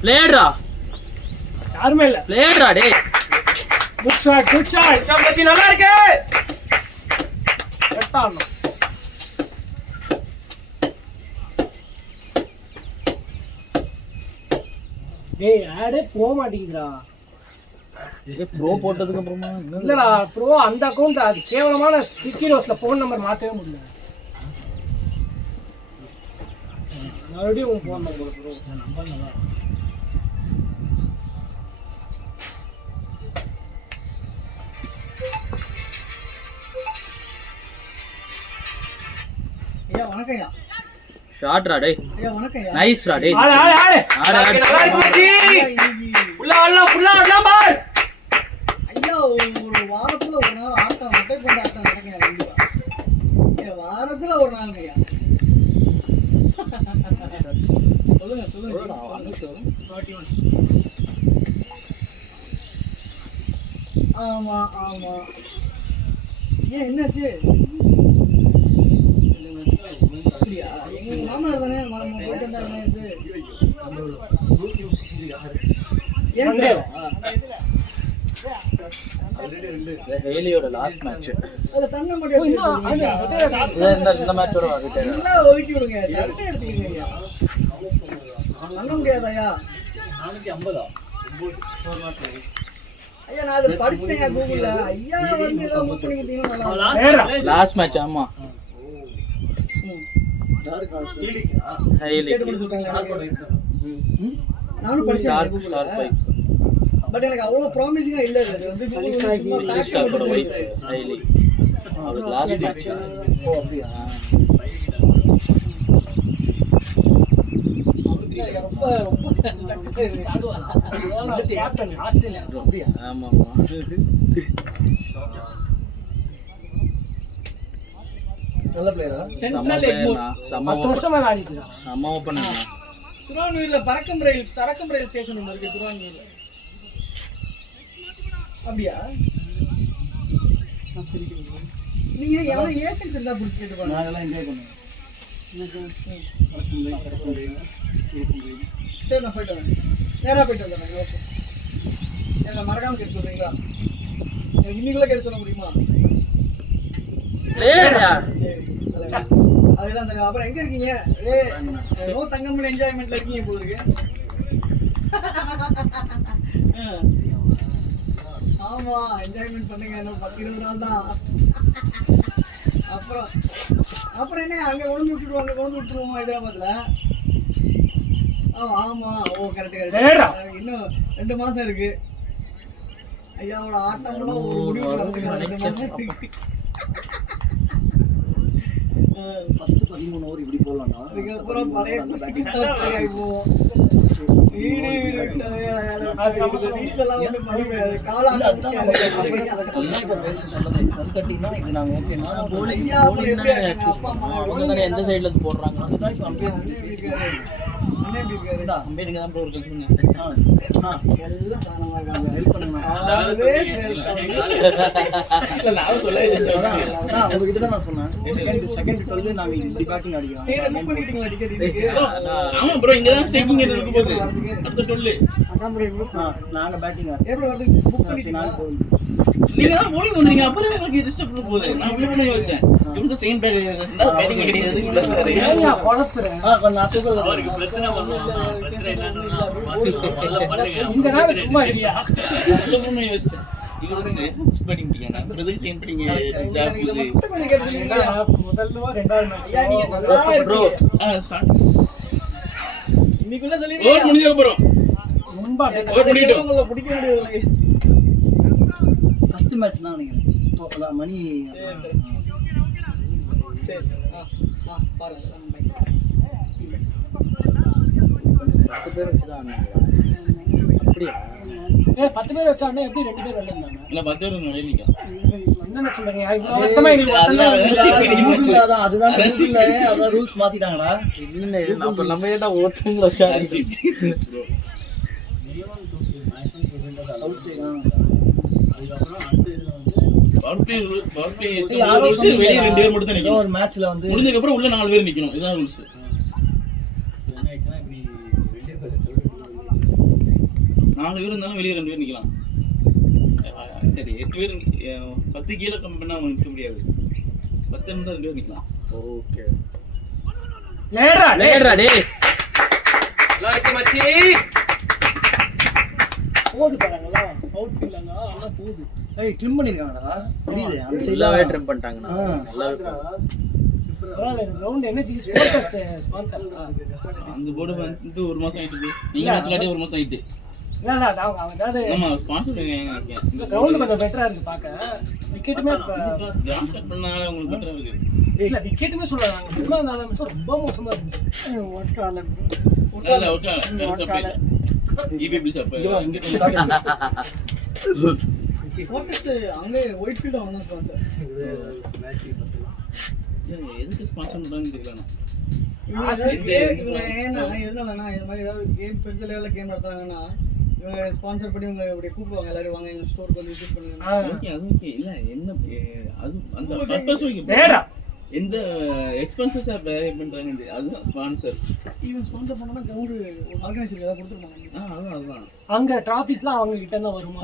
பிளேடா யாருமே இல்ல பிளேடா டேய் குட் ஷாட் சம்பத்தி நல்லா இருக்கு கட்டாணும் டேய் ஆடே போக மாட்டேங்குதுடா இது ப்ரோ போட்டதுக்கு அப்புறமா இல்லடா ப்ரோ அந்த அக்கௌண்ட் அது கேவலமான ஸ்டிக்கி நோட்ஸ்ல ஃபோன் நம்பர் மாத்தவே முடியல மறுபடியும் உன் ஃபோன் நம்பர் ப்ரோ நம்பர் நல்லா ஐயா வணக்கம் ஐயா ஷாட்ரா டேய் ஐயா வணக்கம் ஐயா நைஸ்ரா டேய் ஆடு ஆடு ஆடு நல்லா இருக்கு மச்சி உள்ள ஆடலாம் பார் ஐயா ஒரு வாரத்துல ஒரு நாள் ஆட்டம் மட்டை கொண்டு ஆட்டம் நடக்குங்க கண்டிப்பா ஐயா வாரத்துல ஒரு நாள் ஐயா ஆமா ஆமா ஏன் என்னாச்சு அப்படியா எங்க மாமனார் தானே மரம் போயிட்டு இருந்தாருண்ணே இது ஏன் ஹேலியோட லாஸ்ட் மேட்ச் அதுல சண்டை மட்டும் இந்த மேட்சோட ஒதுக்கி விடுங்க சண்டை எடுத்துக்கீங்க ஐயா நம்ப முடியாதாயா 450 ஐயா நான் அதை படிச்சுட்டேன் கூகுள்ல ஐயா வந்து ஏதோ புக் பண்ணி கொடுத்தீங்கன்னா நல்லா இருக்கும். லாஸ்ட் மேட்ச் ஆமா ஹைலி கேட்டு கொடுத்துருக்காங்க நானும் படிச்சேன் கூகுள்ல பட் எனக்கு அவ்வளவு ப்ராமிசிங்கா இல்ல இது வந்து கூகுள் சும்மா fact மட்டும் போயிடுச்சு. ஹைலி அவருக்கு லாஸ்ட் மேட்ச் ரொம்ப ரொம்ப கேப்டன் ஆஸ்திரேலியா அப்படியா ஆமா நல்ல பிளேயரா சென்ட்ரல் எட்மோர் 10 வருஷம் மேல ஆடிட்டு இருக்கான் நம்ம ஓபன் திருவான்மூர்ல தரக்கம் ரயில் ஸ்டேஷன் ஒன்று இருக்கு திருவான்மூர்ல. அப்படியா? நீங்க எவ்வளவு ஏஜென்ட்ஸ் இருந்தா புடிச்சு கேட்டு பாருங்க. நாங்கெல்லாம் என்ஜாய் பண்ணுவோம். சரி நான் போயிட்டு வரேன். நேரா போயிட்டு வந்துடுறேன். ஓகே. என்ன மறக்காம கேட்டு சொல்றீங்களா? எனக்கு இன்னைக்குள்ள கேட்டு சொல்ல முடியுமா? லேடா அதெல்லாம் தெரியும். அப்புறம் எங்க இருக்கீங்க? ஏய் நோ தங்கமணி என்ஜாய்மெண்ட்ல இருக்கீங்க போல இருக்கு. ஆமா என்ஜாய்மெண்ட் பண்ணுங்க. இன்னும் 10-20 நாள் தான். அப்புறம் என்ன அங்க கொண்டு விட்டுருவோம் ஹைதராபாத்ல. ஆமா ஓ கரெக்ட் இன்னும் 2 மாசம் இருக்கு. ஐயாவோட ஆட்டம்லாம் ஒரு முடிவு நடந்துருக்கு. 2 மாசம் இருக்கு. ஃபர்ஸ்ட் 13 ஓவர் இப்படி போடலாம்டா. அதுக்கப்புறம் பழைய பேட்டிங் ஆகி போவோம். எந்த சைடுல இருந்து போடுறாங்க உங்ககிட்ட தான் நான் சொன்னேன். செகண்ட் 12 நாங்க இப்படி பேட்டிங் அடிக்கிறோம். ஆமா ப்ரோ இங்க தான் ஸ்டேக்கிங் இருக்கு போகுது அடுத்து சொல்லு நாங்க பேட்டிங் நீங்க தான் bowling வந்தீங்க அப்புறம் எனக்கு டிஸ்டர்ப் பண்ண போகுது நான் இப்படி பண்ண யோசிச்சேன் இவங்க தான் செகண்ட் பேட்டிங் கிடையாது பிளஸ் வேற ஏன்யா குழப்புறேன்? அவருக்கு பிரச்சனை பண்ணுவாங்க பிரச்சனை என்னன்னா இந்த நாள் சும்மா இல்லையா? நல்ல பண்ண யோசிச்சேன் இவங்க ஃபர்ஸ்ட் பேட்டிங் பிடிக்கணும் அப்புறம் எதுக்கு செகண்ட் பேட்டிங் முதல்ல ரெண்டாவது ஐயா நீங்க நல்லா ப்ரோ இருக்கீங்க. ஸ்டார்ட் இன்னைக்குள்ள ஓவர் சொல்லிருக்கீங்க. முடிஞ்ச அப்புறம் ரொம்ப ஓவர் முடியட்டும் உங்களை பிடிக்க முடியாது. ஃபர்ஸ்ட் மேட்ச் தான் நினைக்கிறேன். மணி சரி பாருங்க 10 பேர் வச்சுதான் அப்படியா? 10 பேர் வச்சானே எப்படி 2 பேர் வெளில இருந்தாங்க? இல்ல 10 பேர் நிலையில என்ன சொல்றீங்க? இவ்வளவு வருஷமா எங்களுக்கு அதுதான் அதான் ரூல்ஸ் மாத்திட்டாங்கடா. நம்ம ஏன்டா ஒருத்தங்கள வச்சா வெளியே 2 பேர் மட்டும் தான் நிக்கணும் ஒரு மேட்ச்ல வந்து முடிஞ்சதுக்கு அப்புறம் உள்ள 4 பேர் நிக்கணும் இதுதான் ரூல்ஸ் 4 பேர் இருந்தாலும் வெளியே 2 பேர் நிக்கலாம் சரி 8 பேர் 10 கீழே கம்மி பண்ணா நிக்க முடியாது 10 இருந்தா 2 பேர் நிக்கலாம் ஓகே லேடா டேய் போது பாருங்களா அவுட் ஃபீல்ங்க அங்க போகுது. ட்ரிம் பண்ணிருக்காங்கடா. தெரியுது அந்த எல்லாமே ட்ரிம் பண்ணிட்டாங்க. நல்லாவே ரவுண்ட் எனர்ஜி ஸ்போர்ட்ஸ் ஸ்பான்சர் அந்த போர்டு வந்து 1 மாசம் ஆயிட்டு நீங்க மேட்ச்லாட்டி 1 மாசம் ஆயிட்டு இல்ல அதாவது ஆமா ஸ்பான்சர் இந்த கிரவுண்ட் கொஞ்சம் பெட்டரா இருக்கு பாக்க. விக்கெட்டுமே கிராஸ் கட் பண்ணால உங்களுக்கு பெட்டரா இருக்கு இல்ல விக்கெட்டுமே சொல்றாங்க. முன்னாடி 4 நிமிஷம் ரொம்ப மோசமா இருந்துச்சு. இல்ல ஓகே சப்பை இபிபி சப்பை ஸ்போர்ட்ஸ் அங்க ஒயிட் ஃபீல்ட் வாங்க ஸ்பான்சர். எதுக்கு ஸ்பான்சர் பண்றாங்கன்னு தெரியல எதனாலனா இது மாதிரி ஏதாவது கேம் பெருசு லெவல்ல கேம் நடத்துறாங்கன்னா இவங்க ஸ்பான்சர் பண்ணி உங்களை இப்படி கூப்பிடுவாங்க எல்லாரும் வாங்க எங்க ஸ்டோருக்கு வந்து விசிட் பண்ணுங்க. ஓகே அது ஓகே இல்ல என்ன அது அந்த பர்பஸ் ஓகே வேடா எந்த எக்ஸ்பென்சஸ் பே பண்றாங்க அது ஸ்பான்சர் ஈவன் ஸ்பான்சர் பண்ணா கிரவுண்ட் ஆர்கனைசர் ஏதாவது கொடுத்துருப்பாங்க. அதுதான் அங்க டிராஃபிக்ஸ்லாம் அவங்க கிட்ட தான் வருமா?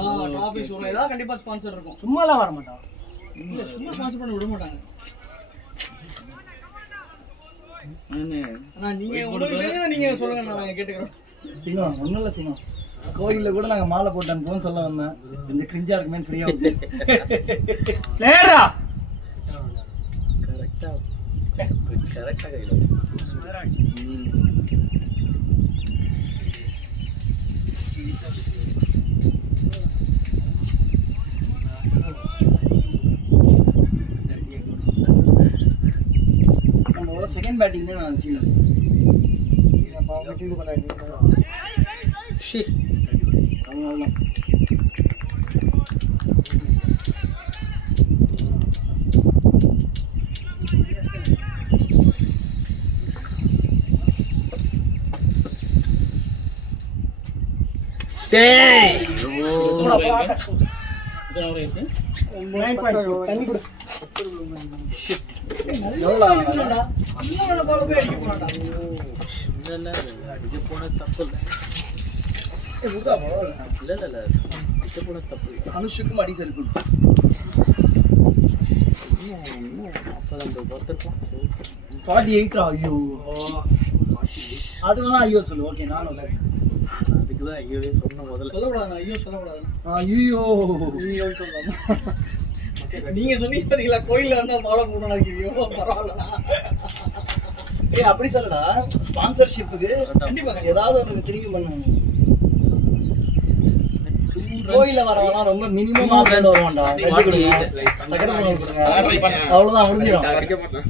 ஆபீஸ் ஊர்ல ஏதாவது கண்டிப்பா ஸ்பான்சர் இருக்கும். சும்மாலாம் வர மாட்டான். இல்ல சும்மா ஸ்பான்சர் பண்ண விட மாட்டாங்க. ஆனா நீங்க உங்களுக்கு தெரிஞ்சதை நீங்க சொல்லுங்க, நாங்க கேட்டுக்கிறோம். சிங்கம் ஒன்றும் இல்லை சிங்கம், கோயிலில் கூட நாங்கள் மாலை போட்டு அனுப்புவோம்னு சொல்ல வந்தேன். கொஞ்சம் கிரிஞ்சா இருக்குமே ஃப்ரீயா விட்டு. பிளேயரா கரெக்டா கையில நம்ம செகண்ட் பேட்டிங் தான் நான் வச்சுக்கேன். அதனால டேய் தண்ணி கொடு. எவ்வளோ இன்னும் வர பால் போய் அடிக்க போறான்டா. இல்ல இது போன தப்பு இல்ல இது போன தப்பு இல்ல. அனுஷுக்கும் அடி இருக்கும். அப்பதான் பார்த்துருக்கோம். 48. ஐயோ அது வேணா ஐயோ சொல்லு. ஓகே நானும் அதுக்குதான் ஐயோவே சொன்ன முதல்ல சொல்லக்கூடாது, ஐயோ சொல்லக்கூடாது. ஐயோ ஐயோ சொல்லலாமா? நீங்க சொன்னீங்க பாத்தீங்களா, கோயில்ல வந்தா பாலை போடணும் நினைக்கிறீங்க. பரவாயில்லடா. ஏய் அப்படி சொல்லடா, ஸ்பான்சர்ஷிப்புக்கு கண்டிப்பா ஏதாவது ஒன்று திரும்பி பண்ணுங்க. கோயில வரவெல்லாம் ரொம்ப மினிமம் வருவான்டா. சக்கரை பொங்கல் கொடுங்க, அவ்வளவுதான் முடிஞ்சிடும்.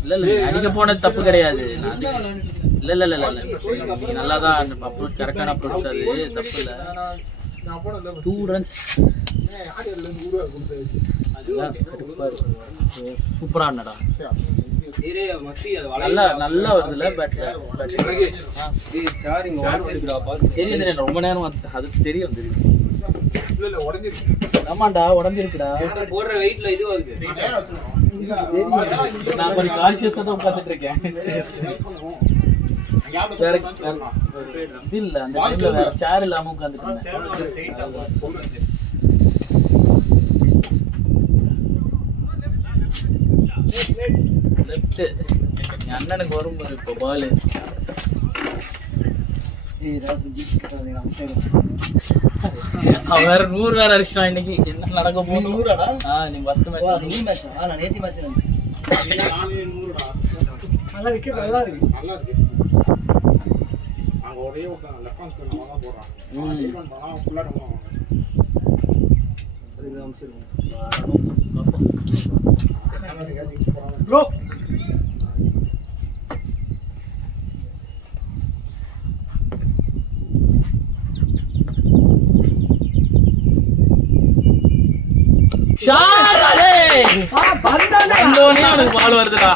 இல்ல அடிக்க போனது தப்பு கிடையாது. இல்ல நீங்க நல்லாதான் அப்ரோச், கரெக்டான அப்ரோச், அது தப்பு இல்ல. 2 runs சூப்பரா ஆனடா. நல்லா வருதுல பேட். தெரியும் ரொம்ப நேரம் அது தெரியும். ஆமாண்டா உடஞ்சிருக்குடா. போடுற வெயிட்ல இது வருது. நான் கொஞ்சம் கான்சியஸா தான் உட்காந்துட்டு இருக்கேன். இல்ல அந்த டைம்ல வேற சேர் இல்லாம உட்காந்துட்டு இருந்தேன். அண்ணனுக்கு வரும்போது இப்போ பால் அவன் வேற 100 வேற அடிச்சிட்டான். இன்னைக்கு என்ன நடக்க போகுது? 100டா? நீங்க 10 மேட்ச் நீ மேட்சா? நான் நேத்தி மேட்ச் நல்லா விக்கெட் நல்லா இருக்கு. நல்லா இருக்கு. அங்க ஒரே ஒரு லெஃப்ட் ஹேண்ட் பண்ணா போறான். ஈவன் பண்ணா ஃபுல்லா நம்ம ப்ரோ ஷாட் அலே பந்தானே வந்தோனே அவனுக்கு பால் வருதுடா.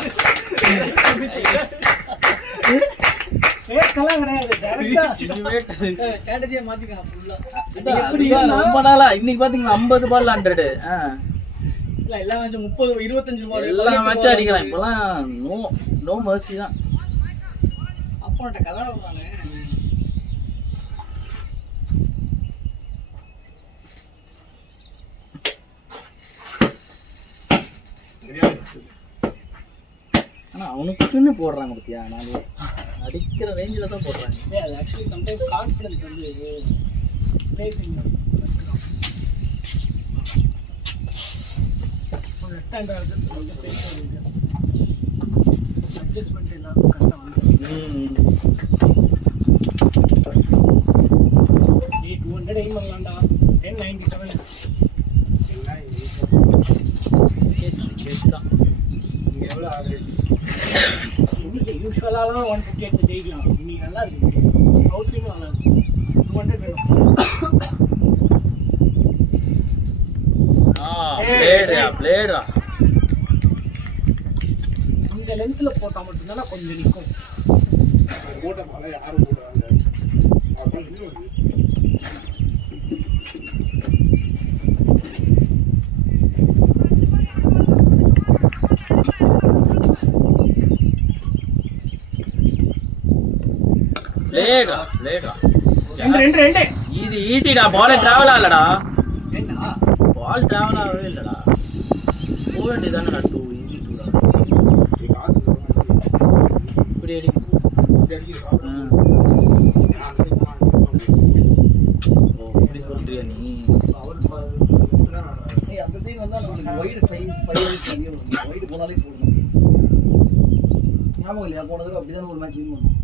பேச்செல்லாம் கிடையாது. டைரக்டா ஸ்ட்ராட்டஜியை மாத்திக்கலாம் ஃபுல்லா. அதுதான் ரொம்ப நாளா. இன்னைக்கு பாத்தீங்கன்னா 50 பால் 100. இல்ல எல்லா மேட்சும் 30 25 பால் எல்லா மேட்சும் அடிக்கலாம். இப்பெல்லாம் நோ மர்சி தான். அப்போட்ட கதை சொல்றானே. ஆனா அவனுக்குன்னு போடுறாங்க பத்தியா, நான் அடிக்கிற ரேஞ்சில தான் போடுறாங்க. அது ஆக்சுவலி சம்டைம்ஸ் கான்ஃபிடன்ஸ் வந்து ப்ளே பண்ணி லெஃப்ட் ஹேண்ட் அட்ஜஸ்ட்மெண்ட் எல்லாரும் கஷ்டம் வந்து 200 எய்ம் பண்ணலாம்டா. 1097 இங்க எவ்வளவு ஆவரேஜ்? இன்னைக்கு யூஸ்வலாலாம் 158 ஜெயிக்கலாம். இன்னைக்கு நல்லா இருக்கு. அவுட்ஃபீலும் நல்லா இருக்கு. 200 வேணும். பிளேடா இந்த லென்த்ல போட்டா மட்டும்தான் கொஞ்சம் நிற்கும். போட்ட பால யாரும் போடுறாங்க? அப்ப இன்னும் பிளேடா ரெண்டு ஈஸிடா. பால் டிராவல் ஆகலடா. ஏண்டா பால் டிராவல் ஆகவே இல்லடா. போக வேண்டியதானடா. 2 easy 2 தான். இப்படி அடிக்குது. ஓ இப்படி சொல்றியா நீ? அந்த சைடு வந்தா நம்மளுக்கு வைடு 5 இயர்ஸ் வைடு போனாலே போதும். ஞாபகம் இல்லையா போன தடவை அப்படிதான் ஒரு மேட்ச் வின் பண்ணோம்.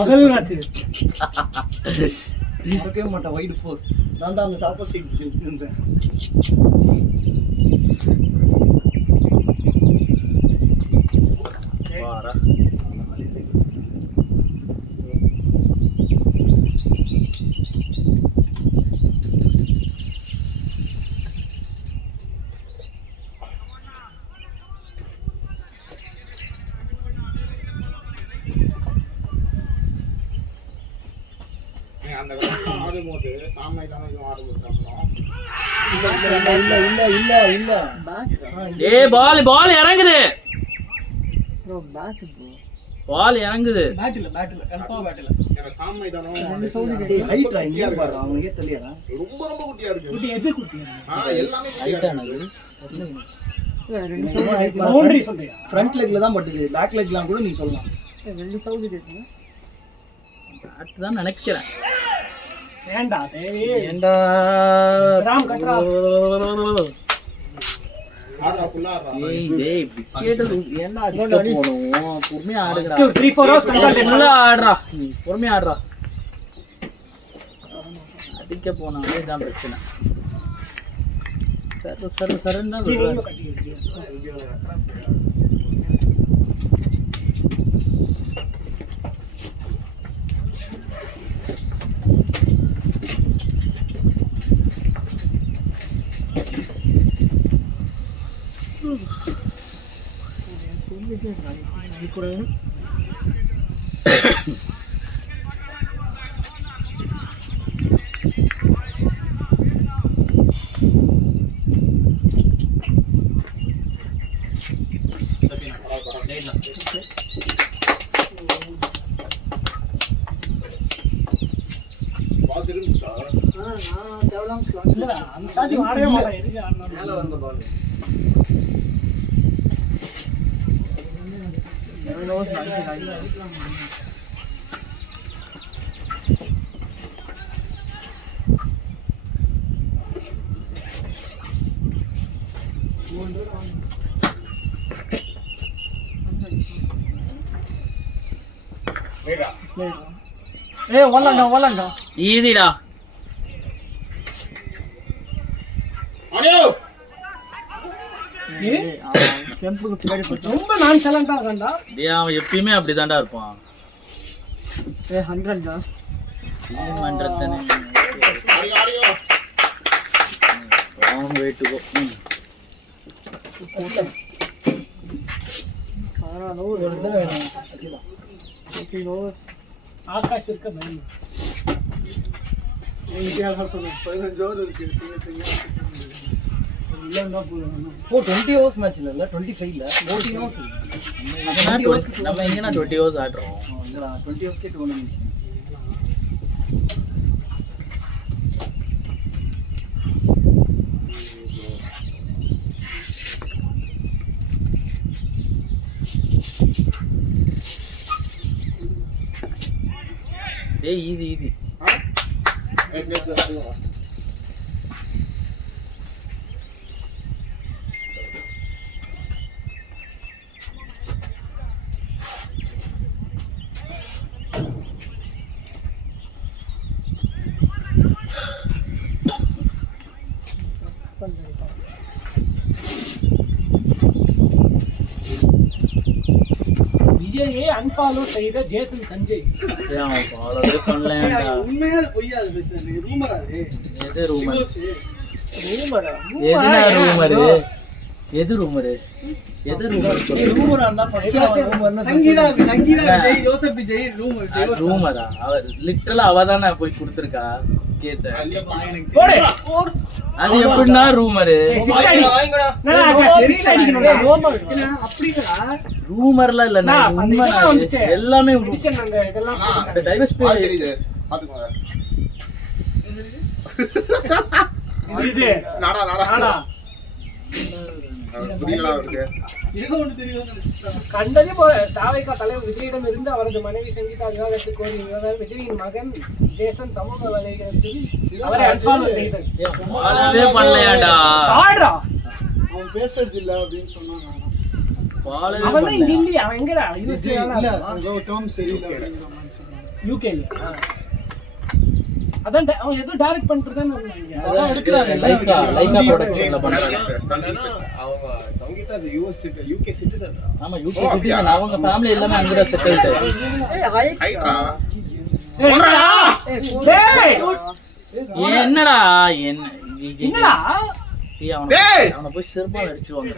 முதல் மேட்ச் மறக்கவே மாட்டேன். வைடு 4 நான் தான் அந்த சாப்பா சைடு இருந்தேன். வாடா. அந்த ஆடும்போது சாமை தானே ஆடும்போது இல்ல ஏய் பால் இறங்குது. பால் இறங்குது. பேட்டில் கன்ஃபார்ம் பேட்டில் எனக்கு சாமை தானோ ஹைட் இங்க பாரு அவனுக்கே தெரியலடா. ரொம்ப ரொம்ப குட்டியா இருக்கு. குட்டி எது குட்டி எல்லாமே குட்டியா இருக்கு. பவுண்டரி சொல்றியா? ஃப்ரண்ட் லெக்ல தான் பட்டுது. பேக் லெக்லாம் கூட நீ சொல்லலாம். பேட் தான் நினைக்கிறேன். ஏண்டா தேவி ஏண்டா ராம் கட்ரா. ஆடுறா ஃபுல்லா ஆடுறா. ஏய் டேய் விக்கெட் ஏன்டா அடிக்க போணும்? பொறுமையா ஆடுடா. 3-4 ஹவர்ஸ் கண்ட்ரோல் நல்லா ஆடுறா. நீ பொறுமையா ஆடுறா. அடிக்க போனாலே இதான் பிரச்சனை. சரன்னா பால் திரும்பிச்சா? நான் தேவலாம் ஸ்லாட்ஸ் இல்ல அந்த ஸ்டார்டிங் ஆடவே மாட்டான். எதுக்கு ஆடணும்? மேல வந்த பால். ஏய் வல்லங்க ஈஸிடா. அடியோ ரொம்ப நான்சலண்டா இருக்கான்டா. டேய் அவன் எப்பயுமே அப்படிதான்டா இருப்பான். 100 தான். டீம் 100 தானே. அடியோ அடியோ ராங் வே டு கோ. ஒரு தடவை வேணும். அடிதான். 15 ஓவர்ஸ். ஆகாஷ் இருக்க பயம். இந்தியால சொல்ல 15 ஓவர் இருக்கு. சிங்க இல்லன்னா போலாம். 20 ஓவர்ஸ் மேட்ச் இல்ல 25 இல்ல 14 ஓவர்ஸ் இருக்கு. நம்ம எங்கனா 20 ஓவர்ஸ் ஆடுறோம். இல்லடா 20 ஓவர்ஸ்க்கே 2 மினிட்ஸ். ஏய் ஈஸி ஈஸி. விஜயை அன்ஃபாலோ செய்த ஜேசன் சஞ்சய். டேய் அவன் ஃபாலோவே பண்ணலடா. உண்மையா பொய்யா அது பேசுறது ரூமரா அது. எது ரூமர்? ரூமரா? எதுனா ரூமர்? எது ரூமர்? எது ரூமர் சொல்லு. ரூமரா இருந்தா ஃபர்ஸ்ட் ரூமர்னா சங்கீதா விஜய் ஜோசப் விஜய் ரூமர் ரூமரா? அவ லிட்டரலா அவ தான போய் கொடுத்திருக்கா கேட்ட. போடு. அது எப்படினா ரூமர்? சிக்ஸ் அடிங்கடா. நான் ஆகாஷ் சிக்ஸ் அடிக்கணும்டா. அப்படிங்கடா. ரூமர்ல இல்ல நான் உண்மை வந்துச்சு. எல்லாமே எடிஷன் அங்க இதெல்லாம் அந்த டைவர்ஸ் பால் பேர் தெரியுது. பாத்துக்கோங்க. இது நாடா நாடா. நாடா. கண்டதே தாவைக்கா தலைவர் விஜயிடம் இருந்து அவரது மனைவி சங்கீதா விவாகரத்து கோரி விவகாரம் விஜயின் மகன் ஜேசன் சமூக வலைதளத்தில் அவரை அன்ஃபாலோ செய்தது. ஃபாலோவே பண்ணலையாடா. சாடுறா அவன் பேசுறது இல்ல அப்படின்னு சொன்னாங்க. ஃபாலோவே அவன் தான் இங்க பண்ணல. இல்லையா? அவன் எங்கடா? யூஎஸ் இல்ல ஏதோ டேர்ம் சரியில்லை அப்படிங்கிற மாதிரி சொன்னாங்க. யூகே. அதான் அவன் ஏதோ டைரக்ட் பண்றதுன்னு சொன்னாங்க. அதான் எடுக்கிறாங்க. லைக்கா ப்ரொடக்ஷன்ல பண்றாங்க. அவங்க சங்கீதா யூஎஸ் யூகே சிட்டிசன். ஆமா யூகே சிட்டிசன். அவங்க ஃபேமிலி எல்லாமே அங்க தான் செட்டில் ஆயிட்டாங்க. டேய் என்னடா என்னடா? அவனை போய் செருப்பால அடிச்சுவாங்க.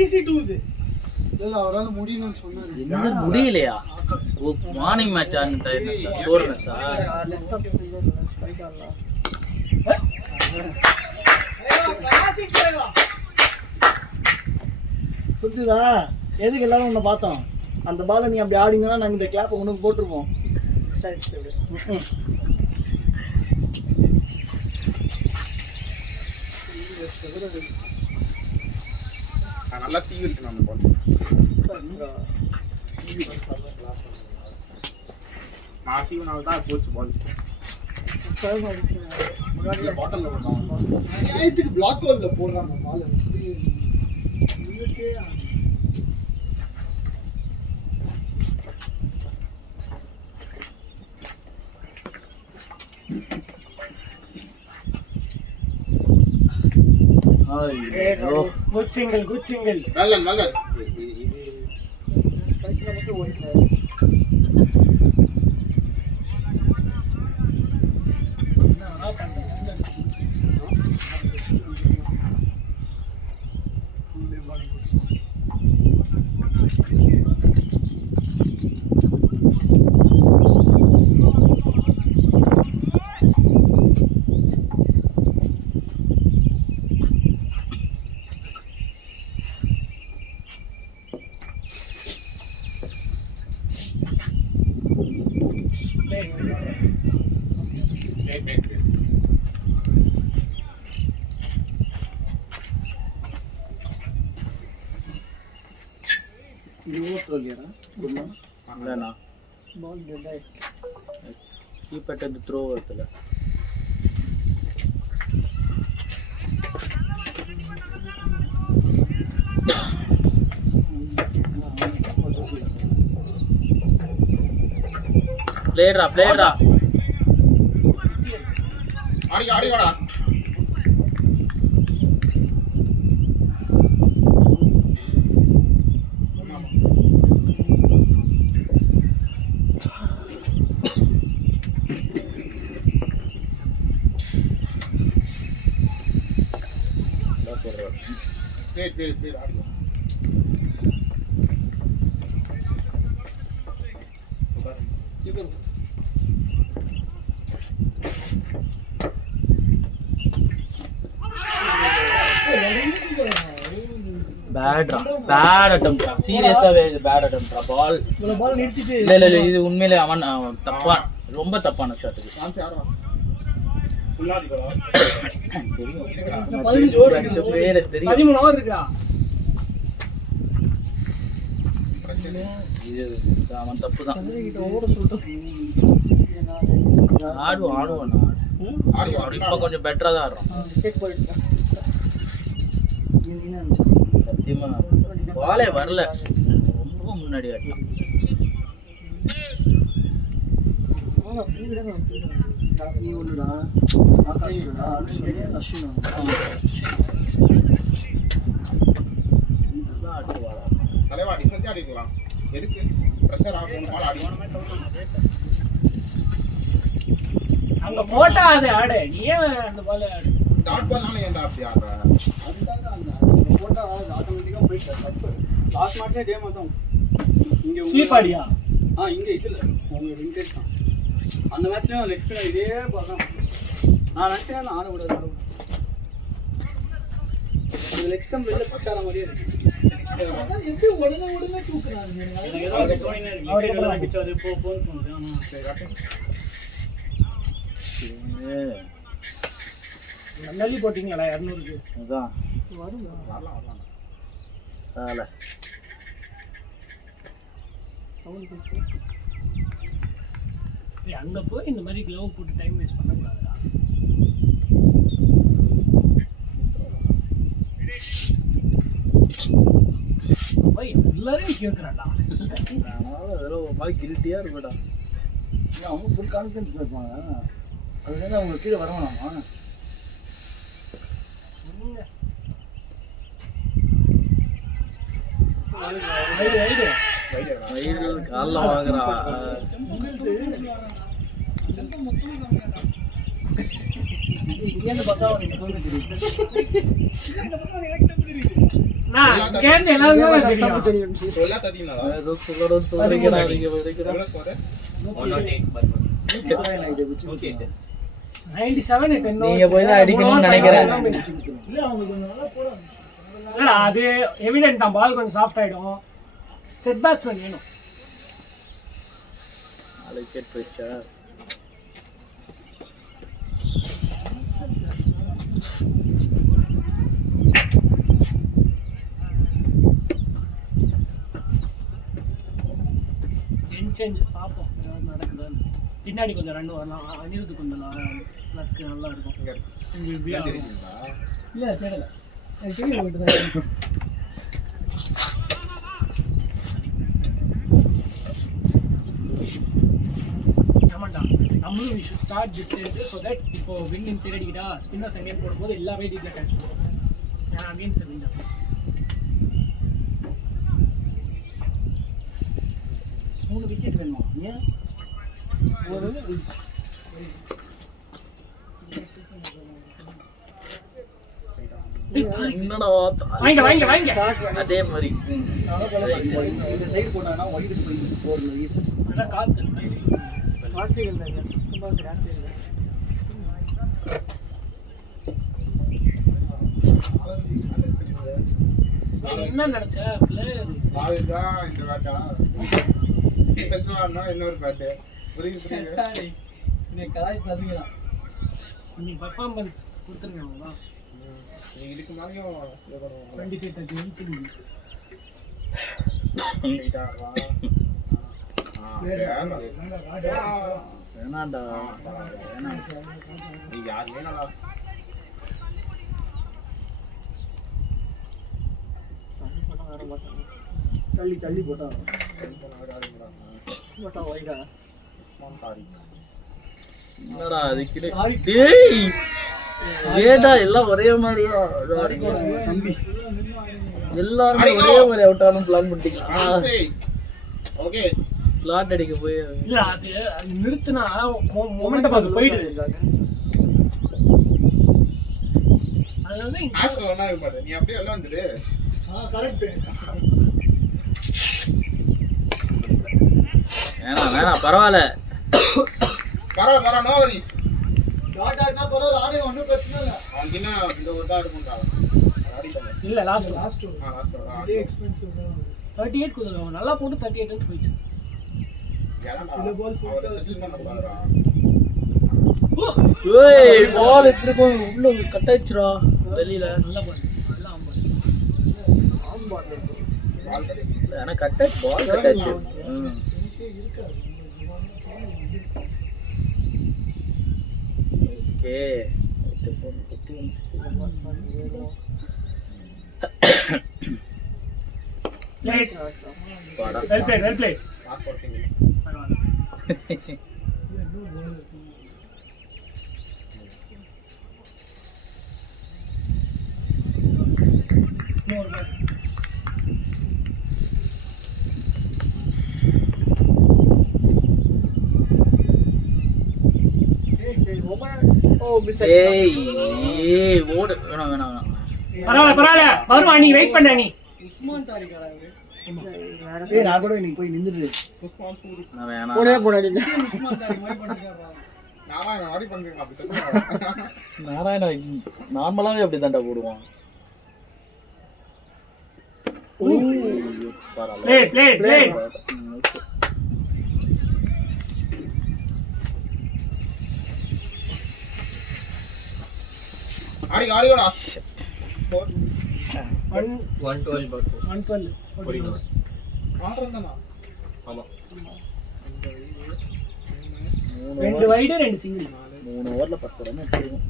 ஈஸி டு இது. இல்ல அவரால முடியணும்னு சொன்னாரு. என்ன முடியலையா? ஓ மார்னிங் மேட்ச் ஆன்ட்டா சோறுங்க சார். புரிஞ்சுதா? எதுக்கு எல்லாரும் உன்னை பார்த்தோம்? அந்த பாலை நீ அப்படி ஆடிங்கன்னா நாங்கள் இந்த கிளாப்பை உனக்கு போட்டிருப்போம். நல்லா சீவி இருக்கு நம்ம பால். நான் சீவனால தான் போச்சு பால். பாட்டல்ல போட்டாங்க. நியாயத்துக்கு பிளாக் ஹோல்ல போடுறாங்க பால். ஐயோ good single good single. Nallan Nallan. இல்லண்ணா கீப்பட்டது த்ரோ வருதுல. பிளேடா ஆடி வாடா. பேர் ஆடி வா. Bad attempt. சீரியஸாவே இது பேட் அட்டெம்ப்ட். பால் நிறுத்திட்டு இல்ல இது உண்மையிலே அவன் தப்பான், ரொம்ப தப்பான ஷாட் இது. தெரியும் 13 ஓவர் இருக்கா? இது அவன் தப்பு தான். ஆடுவான் இப்ப கொஞ்சம் பெட்டரா தான் ஆடுறான். சத்தியமா பாலே வரல, ரொம்ப முன்னாடி ஆடலாம். தலைவா டிஃபென்ஸ் ஆடிக்கலாம். எதுக்கு பிரஷர் ஆகும் பால் ஆடி அங்க போட்டா அது ஆடு. நீ ஏன் அந்த பால் ஆடு? டாட் பால்னால ஏன்டா அப்படி ஆடுற? அதுதான் அந்த போட்டா ஆட்டோமேட்டிக்கா போயிட்டு லாஸ்ட் மேட்ச்ல கேம் ஆகும். இங்க ஸ்வீப் ஆடியா? இங்க இதுல உங்க வின்டேஜ் தான். அந்த மேட்ச்லயும் லெக் ஸ்பின் இதே பால் தான். நான் நினைச்சேன் ஆட விடாது. இந்த லெக் ஸ்டம் வெளில பச்சார மாதிரியே இருக்கு. எப்படி உடனே தூக்குறாங்க? எனக்கு ஏதோ ஒரு கோயினா இருக்கு. அவர் எல்லாம் அடிச்சாரு போன்னு சொன்னேன். ஆனா சரி காட்டு. நெல்லி போட்டீங்களா 200க்கு அதான் வரும். வேலை அங்க போய் இந்த மாதிரி க்ளவ் போட்டு டைம் வேஸ்ட் பண்ணக்கூடாதுடா. போய் எல்லாரும் கேட்குறான்டா. வெறும் ஒரு மாதிரி கில்ட்டியா இருக்குடா. அவங்க ஃபுல் கான்ஃபிடன்ஸ்ல இருப்பாங்க. அதுதான் அவங்க கீழே வரவேணாமா? வயிறு காலில் வாங்குறான். இங்கேருந்து பார்த்தா அவனுக்கு தோணு தெரியுது. இங்கேருந்து எல்லாருமே தெரியும். சொல்ல தெரியுங்களா ஏதோ சொல்லணும்னு சொல்றீங்கடா நீங்க வரைக்கும். எவ்வளவு ஸ்கோர் 97 10 நீங்க போய் தான் அடிக்கணும்னு நினைக்கிறேன். இல்லை அவங்க கொஞ்சம் நல்லா போடுவாங்க. இல்ல அது எவிடென்ட் தான். பால் கொஞ்சம் சாஃப்ட் ஆயிடும். செட் பேட்ஸ்மேன் வேணும். அலோகேட் போயிடுச்சா? சேஞ்ச் பார்ப்போம் ஏதாவது நடக்குதான்னு. பின்னாடி கொஞ்சம் ரன் வரலாம். அனிருத்து கொஞ்சம் லக்கு நல்லா இருக்கும். இப்படி ஆகும். இல்லை தேடலை. எனக்கு தெரிய போயிட்டு தான். ஆமாண்டா, நம்மளும் we should start this stage so that இப்போ wing inside அடிக்கிட்டா ஸ்பின்னர் செகண்ட் போடும்போது எல்லாமே டீப்ல கேட்ச் பண்ணுவோம். நான் அகேன்ஸ்ட் தி விண்ட். 3 விக்கெட் வேணுமா? ஏன் ஒரு என்னடா வாங்க வாங்க வாங்க. அதே மாதிரி இந்த சைடு போட்டாங்கன்னா ஒயிட் போய் போறது. அதான் காத்து வார்த்தைகள் தான் ரொம்ப கிராஸ் இல்லை. என்ன நினைச்ச பிளேயர் அதுதான் இந்த பேட்டா செத்துவான்னா இன்னொரு பேட்டு புரியுது இன்னைக்கு கலாய் பார்த்தீங்களா? நீ பெர்ஃபார்மன்ஸ் கொடுத்துருங்க அவ்வளோதான். நீ இதுக்கு மேலேயும் 25-30 ரன்ஸ் வேணாண்டா. நீ யாருமே நல்லா தள்ளி தள்ளி போட்டா ஒயிட்டா என்னடா அதுக்கிட்ட டேய் ஏடா எல்லாம் ஒரே மாதிரியா தம்பி எல்லாரும் ஒரே மாதிரி அவுட் ஆகணும் பிளான் பண்ணிட்டீங்களா? ஓகே ஸ்லாட் அடிக்க போய் இல்ல அது நிறுத்தினா மொமெண்டம் அது போயிடுது. அதனால ஆஷ் ஒண்ணா இருப்பாரு நீ அப்படியே எல்லாம் வந்துரு கரெக்ட். வேணாம் பரவாயில்ல. பரவாயில்ல நோ வரிஸ் டாடானா பரவாயில்ல ஆடே ஒண்ணும் பிரச்சனை இல்ல. அவன் என்ன இந்த ஒரு தான் இருக்கும்டா ஆடிட்டாங்க இல்ல லாஸ்ட் லாஸ்ட் இதே எக்ஸ்பென்சிவ் தான். 38 குதுங்க நல்லா போட்டு 38 ரன்ஸ் போயிடுச்சு. சில பால் செட்டில் பண்ண கூடாதுடா ஏய் பால் எப்படி போய் உள்ள கட் ஆயிடுச்சுடா வெளியில. நல்லா போடு நல்லா ஆம்பு. ஆன் பால் இருக்கு. பால் ஆனா கட் ஆயிடுச்சு பால் கட் ஆயிடுச்சு. இருக்காது. Okay Played. பாடா Well played, well played. Pass போறீங்க பரவாயில்ல. More back. ஏய் ஏய் ஓடு வேணாம் பரவாயில்ல வருவா. நீ வெயிட் பண்ண நீ. உஸ்மான் தாரிகாடா இது. ஏய் நான் கூட இன்னைக்கு போய் நின்னுட்டு நான் வேணாம் உஸ்மான் தாரி மாதிரி பண்ணிருக்காரா. நான் ஆடி பண்றேன் அப்படி சொல்லுங்க நாராயணா நார்மலாவே அப்படி தாண்டா போடுவான். Played. ஆடிக்கோ ஆடிக்கோடா One- 112 பாட் 112. 49 ஆடுறேன் தானா ஆமா 2 wide 2 single. 3 ஓவர்ல 10 ரன் எடுத்துருவோம்.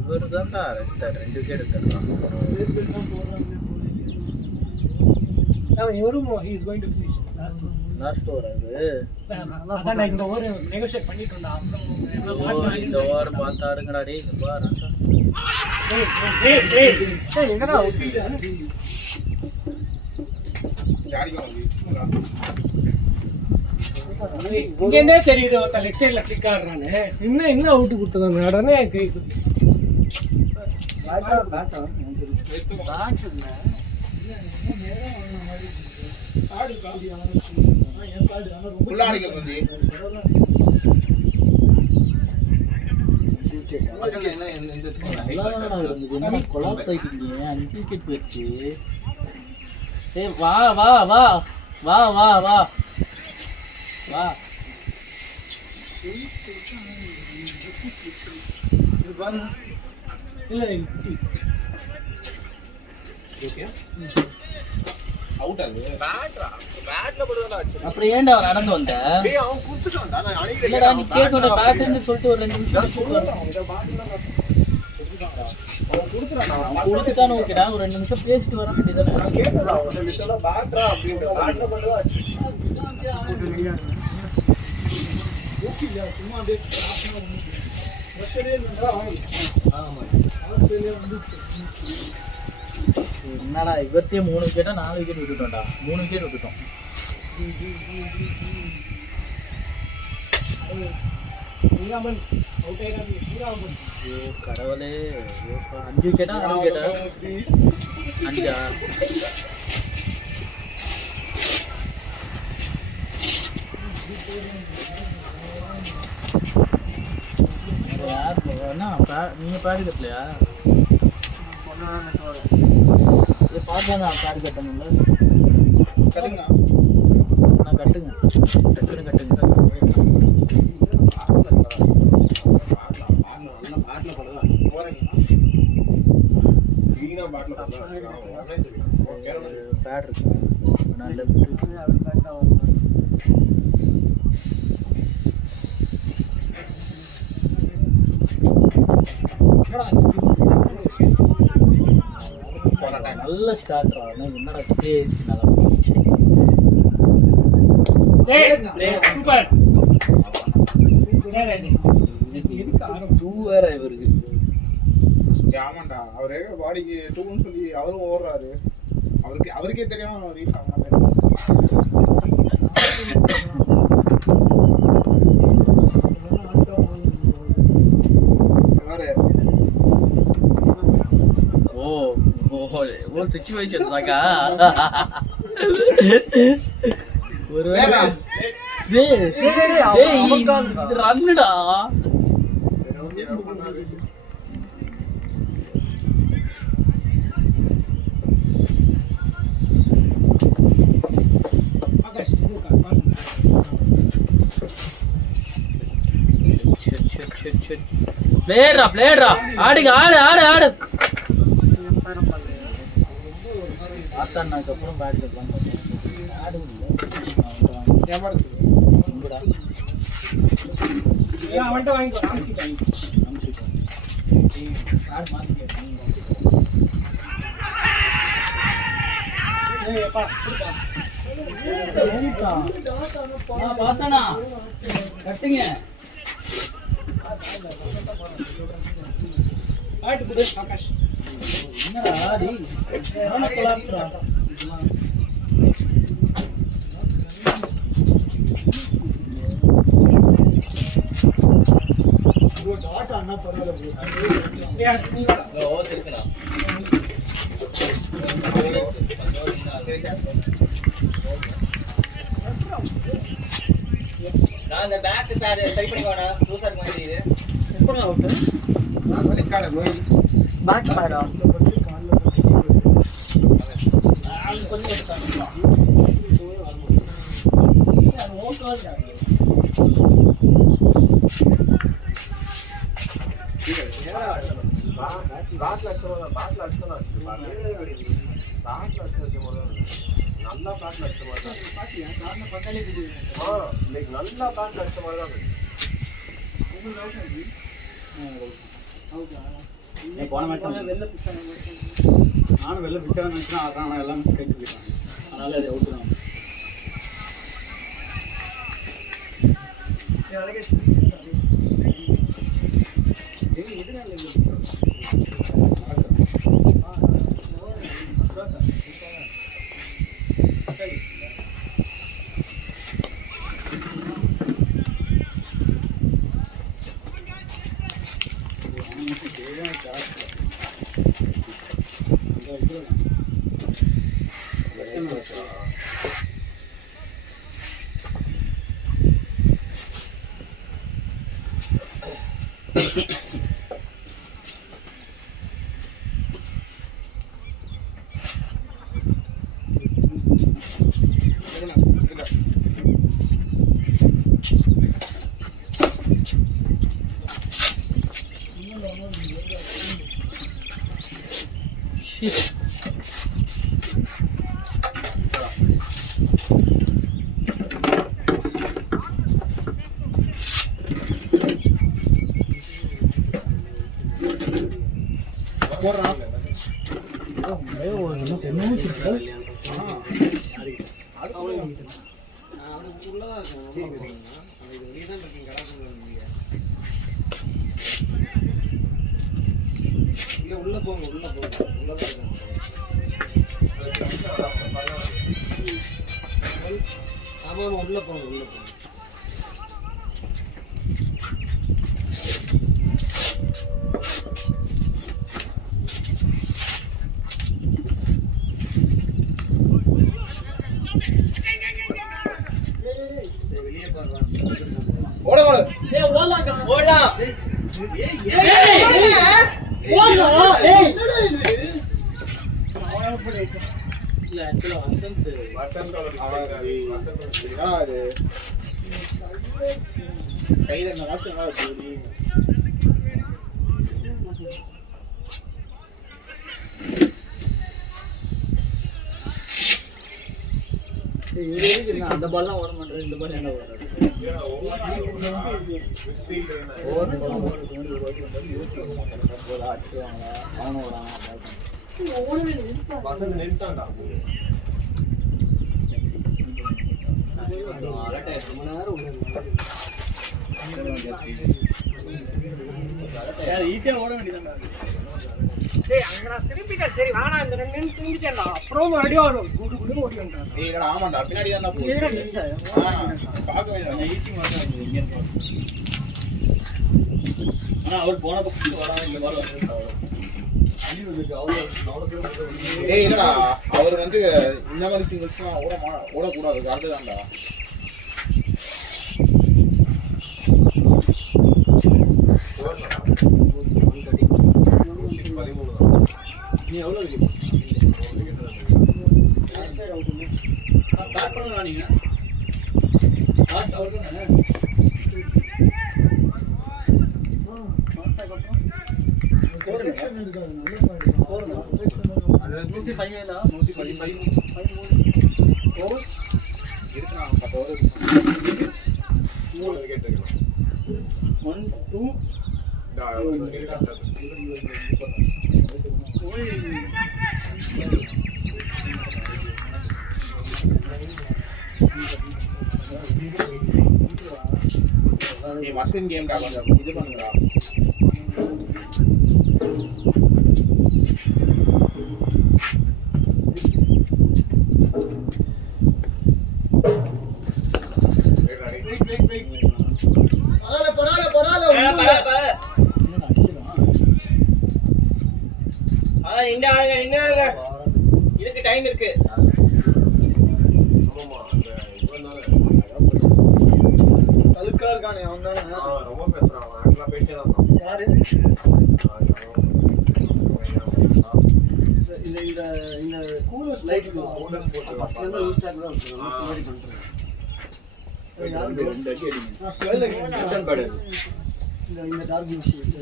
இவரு தான்டா 2 விக்கெட் எடுத்துறான். Now he is going to finish last one. Last over அது. அதான் நான் இந்த ஓவர் நெகோஷியேட் பண்ணிட்டு இருந்தேன். அப்புறம் இந்த ஓவர் பார்த்தாருங்கடா டேய் இங்க பாரு. ஏய் எங்கடா அவுட்? ஆடிக்கோ இங்க என்ன தெரியுது ஒருத்த லெஃப்ட் சைடுல ஃபிளிக் ஆடுறானே. என்ன அவுட் கொடுத்ததாங்க உடனே கை உள்ள ஆடிக்கோ கொஞ்சி நல்லாதானடா இருந்தது. என்ன கொலாப்ஸ் ஆயிட்டீங்க. 5 விக்கெட் போயிடுச்சு. ஏய் வா வா வா வா வா வா வா. இல்ல அவுட் அது அப்புறம் ஏன்டா நடந்து வந்த? டேய் அவன் குடுத்துட்டான்டா நான் அடிக்கல இல்லடா நீ கேக்கோட பேட்னு சொல்லிட்டு ஒரு 2 நிமிஷம் பேசிட்டு வர. அவன் குடுத்துறான்டா அவன் குளிச்சுதானே ஓகேடா. ஒரு 2 நிமிஷம் பேசிட்டு வர வேண்டியதானே. நான் கேக்குறேன் அவன் லிட்டலா பேட்ரா அப்படிங்க பேட்ல மட்டும் தான் சும்மா அப்படியே என்னடா இவர்த்தே 3 விக்கெட்டா 4 விக்கெட் விட்டுட்டோம்டா. 3 விக்கெட் விட்டுட்டோம். ஸ்ரீராமன் அவுட் ஆயிராது. ஸ்ரீராமன் ஐயோ கடவுளே. 5 விக்கெட்டா 6 விக்கெட்டா 5ஆ? யார் என்ன நீங்க பாடி கட்டலையா? பார்த்தா நான் பாடி கட்டணும்ல. கட்டுங்கண்ணா நான் கட்டுங்க டக்குன்னு கட்டுங்க. பேட் இருக்கு நல்ல நல்ல ஸ்டார்ட் ஆகணும். என்னடா பேச்சு நல்லா போச்சு. சூப்பர். வேற இவருக்கு ஆமாண்டா அவரே பாடிக்கு டூன்னு சொல்லி அவரும் ஓடுறாரு. அவருக்கே தெரியாம ரீச் ஆக மாட்டேன். ஒரு சிச்சுவேஷன் சாக்கா ஒரு ரன்னுடா. பிளேயர்ரா ஆடுங்க ஆடு ஆடு ஆடு. அப்புறம் பேட் கட்டலாம் ஆடு பார்த்தானா கட்டுங்க. என்னடா ஆடி நான் இந்த பேக் பேட் சரி பண்ணிக்கோடா. லூசா இருக்க மாதிரி எப்படா அவுட் நான் வலிக்கால போய் பேக் பேடா சொல்லி எடுத்தாங்க. அது ஓகே. நல்லா பேட்ல அடிச்ச மாதிரி தான் பாத்தியா காரணம் பார்த்தாலே தெரியும். இன்னைக்கு நல்லா பேட்ல அடிச்ச மாதிரி தான் உங்களுக்கு அவுட் ஆகி அவுட்டா போன மேட்ச் வெளில பிடிச்சாங்க. நானும் வெளில பிடிச்சா நினைச்சேன். அதான் நான் எல்லாமே ஸ்ட்ரைக் போயிட்டாங்க. அதனால அது அவுட் தான். உள்ள போங்க உள்ளதான் ஆமா உள்ள போங்க வெளியே போறா ஓடா இல்ல ஆக்சுவலா வசந்த் கையில என்ன வாசம் அந்த பால்லாம் ஓட மாட்டேன். இந்த பால் என்ன ஓடாது. அவனும் வசந்த் நின்ட்டான்டா ஈஸியா ஓட வேண்டியதான். டேய் அங்க நான் திரும்பிட்டேன். சரி வேணாம் இந்த 2 நிமிஷம் திரும்பிட்டேன்டா. அப்புறம் மறுபடியும் வரும். குடு ஓடி வந்தான். ஏய் என்னடா ஆமாடா பின்னாடி தான் நான் எதுடா போறேன். நின்ற? பாக்க வேண்டாம். ஈஸி மாட்டேன் இங்க இருக்கு. ஆனா அவர் போன பக்கம் வராம இந்த பால் வந்து ஏய் என்னடா அவர் வந்து இந்த மாதிரி சிங்கிள்ஸ்லாம் ஓடக்கூடாது. அதுதான்டா நீ எவ்வளோ பேட் பண்ணலாம் நீங்க லாஸ்ட் அவர் தானே. நீ மஸ்வின் கேம்டா கொஞ்சம் இது பண்ணுங்கடா. இதுக்கு டைம் இருக்கு. அழுக்கா இருக்கானே அவன் தானே ரொம்ப பேசுறான். ஆக்சுவலா பேசிட்டே தான் இருந்தான். யாரு இந்த இந்த இந்த கூலர்ஸ் லைட் கூலர்ஸ் போட்டு ஃபர்ஸ்ட்ல இருந்து யூஸ் டாக் தான் இருக்கு நான் சரி பண்றேன் ரெண்டு அடி அடிங்க நான் ஸ்பெல்ல இந்த இந்த டார்க் ப்ளூ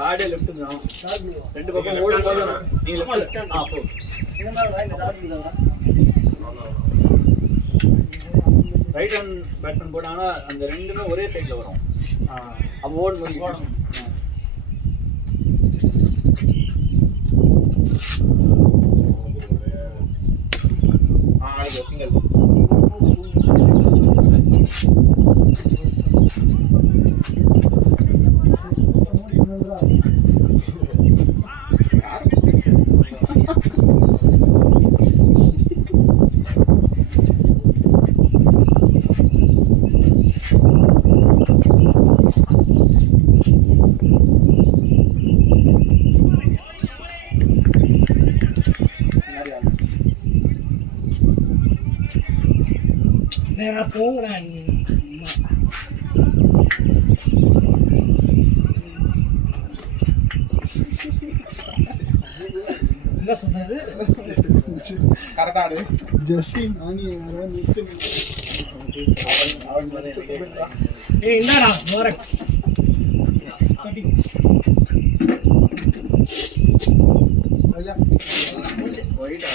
பேடே லெஃப்ட் தான் டார்க் ப்ளூ ரெண்டு பக்கம் ஓடும்போது நீங்க லெஃப்ட் போ இந்த மாதிரி இந்த டார்க் ப்ளூ தான் ரைட் ஹேண்ட் பேட்ஸ்மேன் போட்டாங்கன்னா அந்த ரெண்டுமே ஒரே சைடுல வரும் அப்போ ஓடும் ஓடணும் ஆடுங்க சிங்கிள் நான் போகிறேன் என்ன சொன்னாரு கரெக்டா ஆடு ஜெர்சி வாங்கி யாராவது நிறுத்து அவன் மாதிரி ஏய் என்னடா வரேன் ஐயா ஒயிட்டா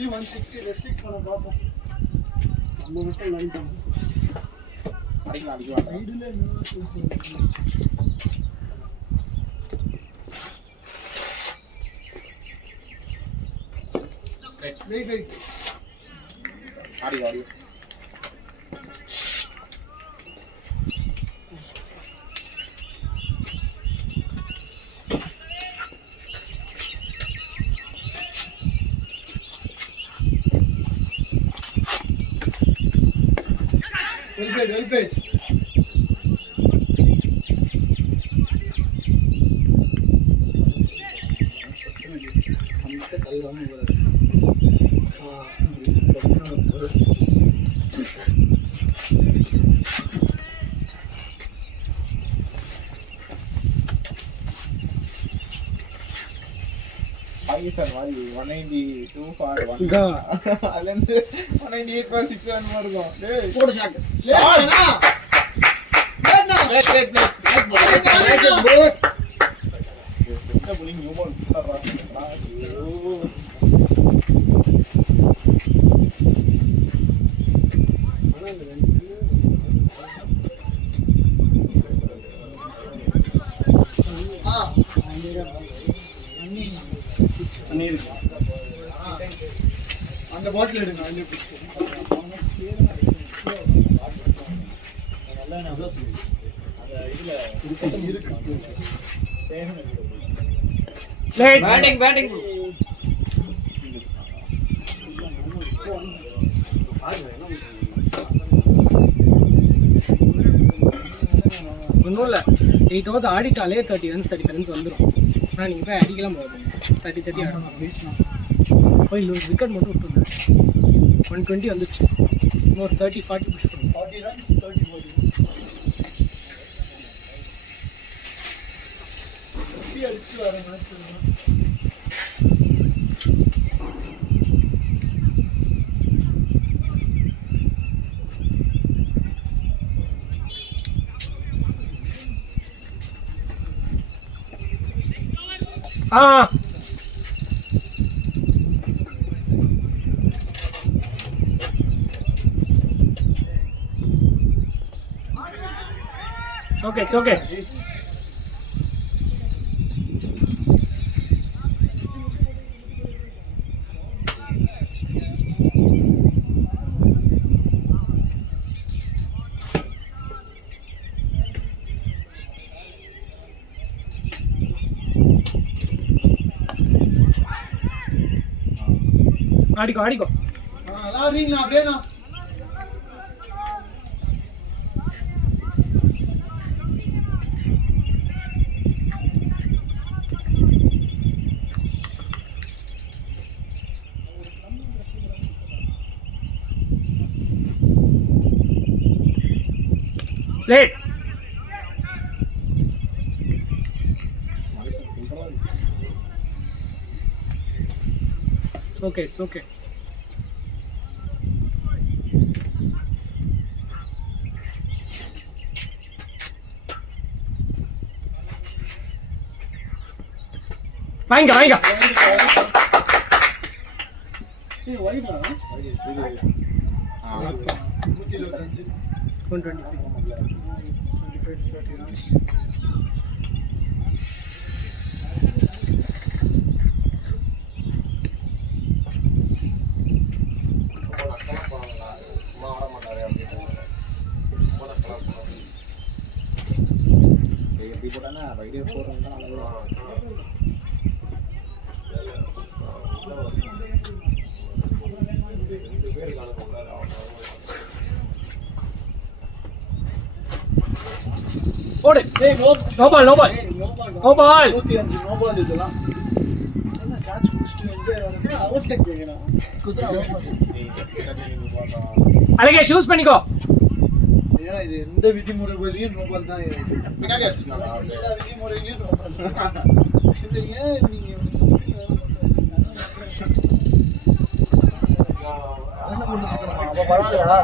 160 ரெஸ்ட்ரிக்ட் பண்ண பாப்போம் நம்ம மட்டும் லைன் அடிக்கலாம் சைடுல வெயிட் வெயிட் ஆடி ஆடி வெல் பிளேட் பாகிஸ்தான் மாதிரி 192 ஃபார் 1 இதா. அதுல இருந்து 198 ஃபார் 6 அந்த மாதிரி இருக்கும் டேய் போடு ஷாட் சென்டர் bowling நியூமன் குட்டறா ஐயோ அந்த பாட்டில் எடுங்க அந்த பிச்சு பேட்டிங் பேட்டிங் ஒன்றும் இல்லை 8 ஹவர்ஸ் ஆடிட்டாலே 30 ரன்ஸ் 30 ரன்ஸ் வந்துடும் ஆனால் நீங்கள் போய் அடிக்கலாம் போகுது 30 ஆடணும் போய் விக்கெட் மட்டும் விட்டுருங்க 120 வந்துச்சு இன்னொரு 30 40 புஷ் பண்ணுங்க 40 runs 30 40 அடிச்சுட்டு வர மேட்ச் Okay, it's okay. ஆடிக்கோ ஆடிக்கோ எல்லாம் ரீங்களா அப்படியேண்ணா லேட் ஓகே இட்ஸ் ஓகே. வாங்க வாங்க. ஏய் வைடா 125 123 25 30 runs. எப்படி போட்டானா வைடியோ போடுறதுதான் ஓடு. No ball no ball no ball. 105 no ball இதெல்லாம். என்ன கேட்ச் புடிச்சிட்டு என்ஜாய் வரது அவுட் டேக் கேக்குறான். குத்ரா அழகே ஷூஸ் பண்ணிக்கோ. ஏன் இது எந்த விதிமுறையிலயும் நோ பால் தான் இருக்கு. பின்னாடி அடிச்சிருந்தாங்க எல்லா விதிமுறையிலயும் நோ பால். இது ஏன் நீங்க என்ன பண்ணி சொல்றாங்க? அவ வராதடா.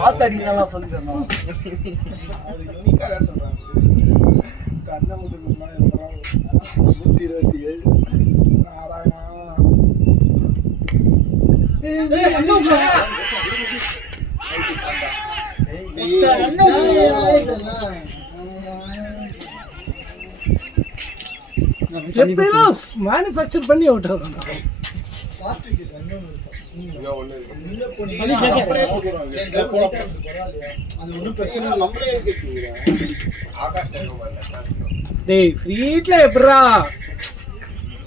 பாத்து அடிக்கலாம் சொல்லி தரணும். அது யூனிக்கா தான் சொல்றாங்க. கண்ணை முதுகுமா எப்பறம் 127 நாராயணா. ஏய் அண்ணா எப்படிலாம் மேனுஃபேக்சர் பண்ணி விட்டுறாங்க. லாஸ்ட் விக்கெட் இன்னொன்னு இருக்கு. உள்ள போனீங்க அது அப்படியே போடுறாங்க. அது ஒன்றும் பிரச்சனை இல்லை. நம்மளே கேக்குறீங்க. ஆகாஷ் டெக்னாலஜி டேய் ஃப்ரீட்ல எப்படிடா?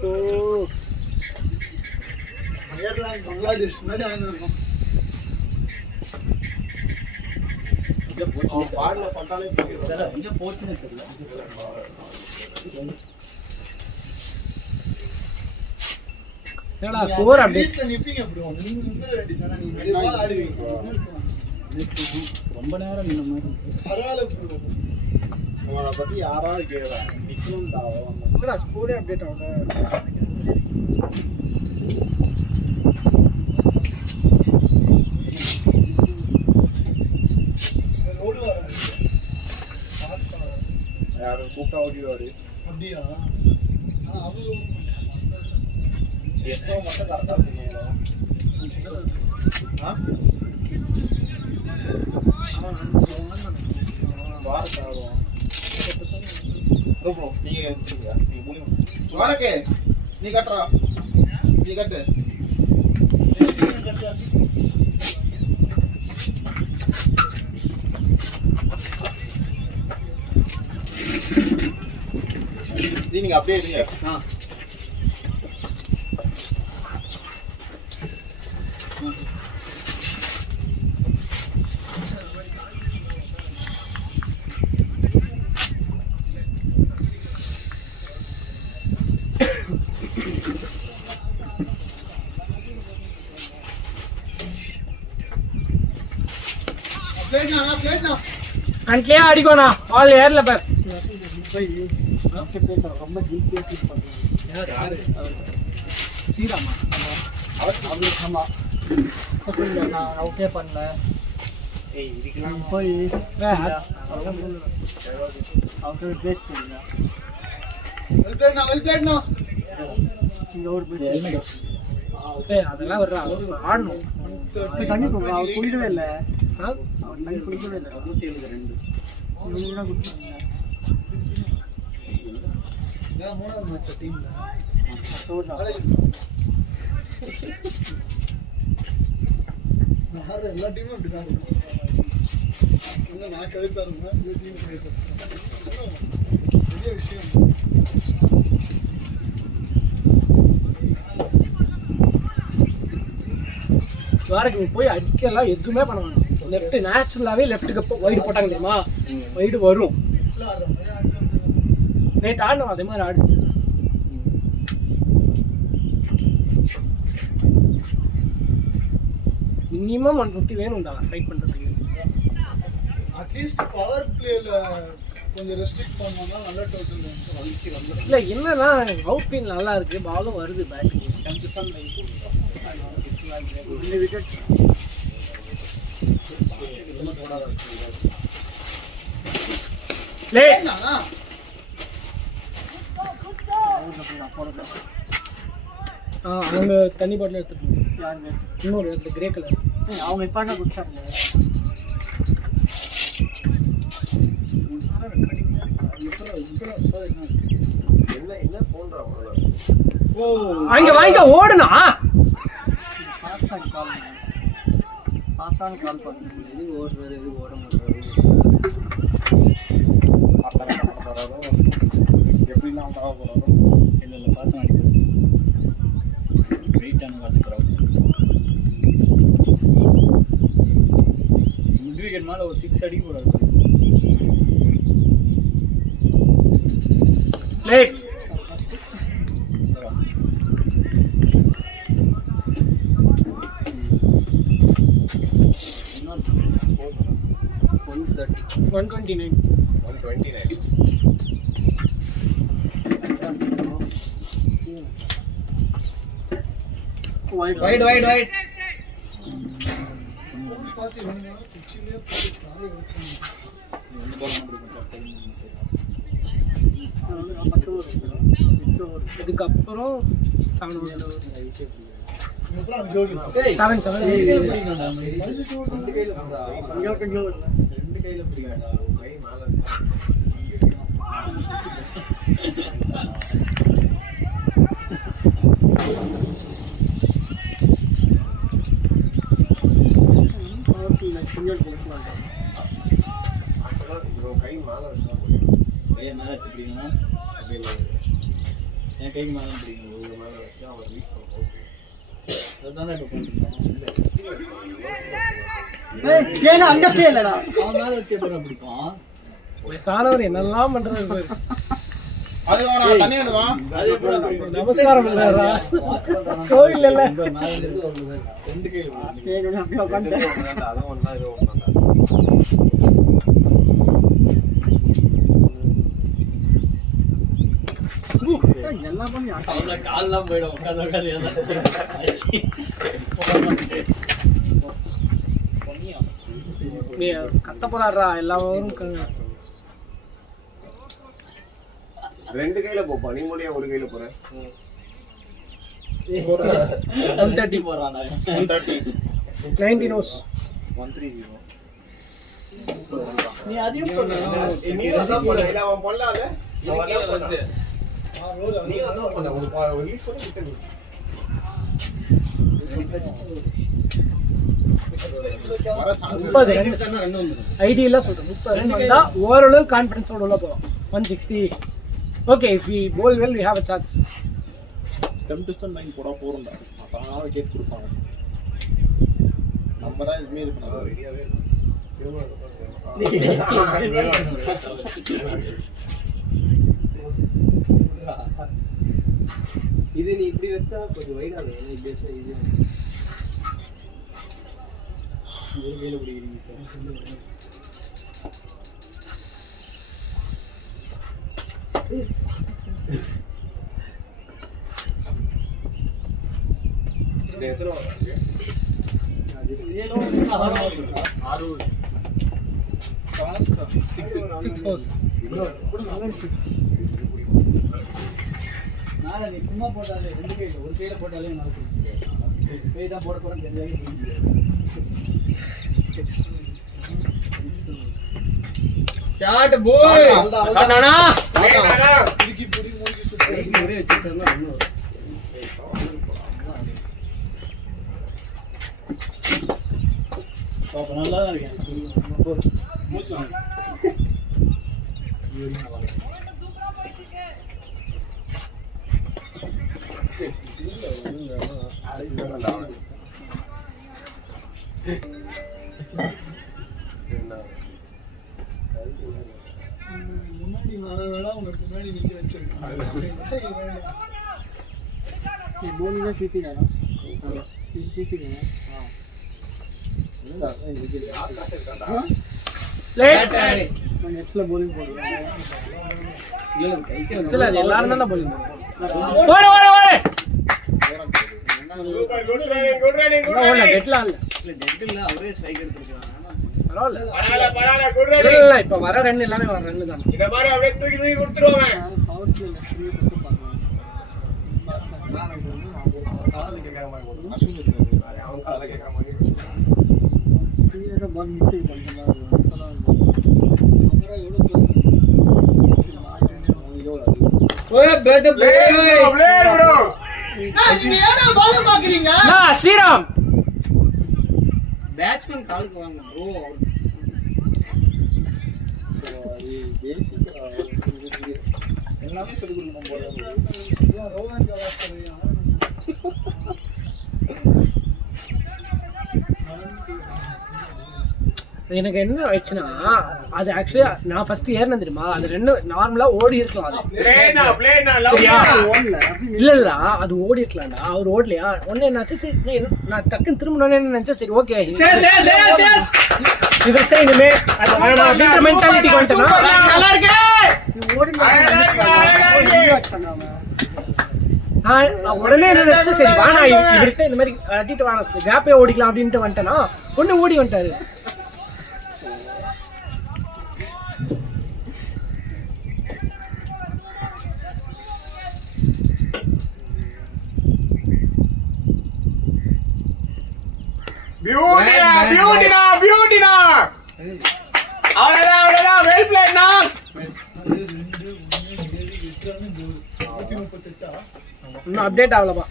ஓ அயர்லாந்து பங்களாதேஷ் மாதிரி ஆயிருக்கும். பாடல பட்டாலே கேக்குறோம். இங்க போச்சுன்னு தெரியல. என்னடா ஸ்கோர் அப்டேட். ப்ளீஸ்ல நிப்பீங்க ப்ரோ. நீங்க நின்னு வேண்டியதானே. நீங்க வெளிய பால் ஆடுவீங்க. ரொம்ப நேரம் நின்ன மாதிரி. பரவாயில்ல ப்ரோ. அவனை பத்தி யாராவது கேக்குறாங்க. நிக்கணும் தாவம். என்னடா ஸ்கோரே அப்டேட் ஆகல. ரோடு வராது. யாரும் கூப்பிட்டா ஓடிடுவாரு. அப்படியா? அவங்க எஸ்டோ மட்டும் கரெக்டா சொன்னீங்க. வாரத்தை ஆகும். ப்ரோ நீங்க முடியும். வாரக்கே நீ கட்டுறா. நீ கட்டு. நீங்க அப்படியே இருங்க. அன்ட்லயே அடிக்கோண்ணா. ஆல் ஏர்ல பார். ரொம்ப ஜிபிஎஸ் யூஸ் பண்றாங்க. யாரு? சீராமா. ஆமா. நான் ஓகே பண்ணல. ஏய் இதுக்கெல்லாம் போய் வேற அவங்க பேஸ் பண்ணுங்க. வெல்பேட்னா இங்க ஒரு பேஸ். டேய் அதெல்லாம் வர்றா. ஆடணும். தண்ணி போடுறா. அவர் குளிக்கவே இல்ல. ஆ? அவர் தண்ணி குளிக்கவே இல்ல. 172. இவங்க தான் குடிச்சாங்க. இதான் மூணாவது மேட்ச் டீம்ல. எல்லா டீமும் அப்படிதான் இருக்கு. நான் கழித்தாருங்க டீம் பெரிய விஷயம். வாரக்கு போய் அடிக்கலாம் எதுவுமே பண்ண வேணாம். லெஃப்ட் நேச்சுரலாவே லெஃப்ட்டுக்கு வைடு போட்டாங்க தெரியுமா? வைடு வரும். நேற்று ஆடணும் அதே மாதிரி ஆடு. மினிமம் 150 வேணும்டா ஃபைட் பண்றதுக்கு. அட்லீஸ்ட் பவர் பிளேல கொஞ்சம் ரெஸ்ட்ரிக்ட் பண்ணோம்னா நல்ல டோட்டல் வந்துடும். இல்லை என்னன்னா அவுட் பின் நல்லா இருக்கு, பாலும் வருது பேட்டிங். அவங்க தண்ணி பாட்டில் எடுத்துட்டு இன்னொரு இடத்துல கிரே கலர் அவங்க இப்போ என்ன குடிச்சாங்க? வாங்க ஓடுனா பார்த்தாலும் கால் பண்ணுங்க. எது ஓடுறாரு எது ஓட மாட்டாரு எப்படிலாம் அவங்க ஆக போறாரோ. இல்லை பார்த்து அடிக்கிறது வெயிட்டான பார்த்துக்கிறோம். மிட் விக்கெட் மேலே ஒரு 6 அடிக்க போகிறாரு. லேட் $129. 129. வைட் இதுக்கப்புறம் 7 கையை மேலே வச்சுக்கிறீங்கன்னா என் கைக்கு மேலே பிடிக்கணும். அதுதானே இப்போ ஏன்னா அண்டர்ஸ்டே இல்லடா. அவன் மேலே வச்சு எப்படி பிடிக்கும்? சாணவர் என்னெல்லாம் பண்றது. அது அவன் தண்ணி எடுவான். அது எப்படி பிடிக்கும்? நமஸ்காரம் பண்றாரா கோயில் இல்ல. ரெண்டு கையில் அப்படியே உட்காந்து எல்லாம் பண்ணி அவ்வளோ கால்லாம் போயிடும். உட்காந்து கத்த போறாரா எல்லாரும். ரெண்டு கையில போப்பா, நீ மூலியா ஒரு கையில போற. 130 போறான். 90 நோஸ் 130. நீ அதையும் பண்ண நீ தான் போற. இல்ல அவன் பண்ணலால. வந்து நீ தான் பண்ண. ஒரு ரிலீஸ் பண்ணி விட்டு. ஐடியில சொல்றேன் 30 ரன் வந்தா ஓரளவு கான்ஃபிடன்ஸோட உள்ள போறோம். 160. Okay, if we bowl well we have a chance. Stem to stem line போடா போறோம்டா. அப்பதான் விக்கெட் கொடுப்பாங்க. நம்ம தான் இதுமே இது பண்ணோம். ரெடியாவே இது நீ இப்படி வச்சா கொஞ்சம் வைடாது. இப்படி வச்சா இது ஒரு கையில் பிடிக்கிறீங்க சார். எத்தனை நாளை நீ சும்மா போட்டாலே ரெண்டு கையில் ஒரு கையில் போட்டாலே நான் கை தான் போட போகிறேன். ரெண்டு ஷாட் போய் அண்ணா புடிக்கி புடி மூடி ஒரே வச்சுட்டேன்னா இன்னும் அப்போ நல்லா தான் இருக்கேன். மூச்சு வாங்க. முன்னாடி நான் வேணா உங்களுக்கு முன்னாடி நிக்க வச்சிருக்கேன். போலிங்காக சீட்டிங்கண்ணா சீட்டிங்கண்ணா. லேட் இல்ல அது எல்லாரும் தான் bowling போடுவோம். ஓடு ஓடு ஓடு டெட்லாம் இல்ல பரவாயில்ல இல்ல இப்ப வர ரன் எல்லாமே வர ரன் தான். ஸ்ரீராம் பேட்ஸ்மேன் காலுக்கு வாங்க ப்ரோ. எல்லாமே சொல்லி கொடுக்கணும் போல. எனக்கு என்ன ஆயிடுச்சுன்னா அது ஆக்சுவலி நான் ஃபர்ஸ்ட் ஏறினேன் தெரியுமா, அது ரெண்டு நார்மலா ஓடி இருக்கலாம் அது. இல்ல இல்ல அது ஓடி இருக்கலாம்டா, அவர் ஓடலையா. ஒண்ணு என்னாச்சு, சரி நான் டக்குன்னு திரும்ப நினைச்சேன், சரி ஓகே இவர்கிட்ட இனிமே அது வேணாம் அப்படின்ற மென்டாலிட்டிக்கு வந்துட்டேன்னா நல்லா இருக்கு. நான் உடனே என்ன நினைச்சேன், சரி வேணாம் இவர்கிட்ட இந்த மாதிரி அடிட்டு வேணாம் கேப்பே ஓடிக்கலாம் அப்படின்ட்டு வந்துட்டேன்னா ஒண்ணு ஓடி வந்துட்டாரு. அவ்வளவுதான் வெல் பிளேட்னா. இன்னும் அப்டேட் ஆகலப்பா.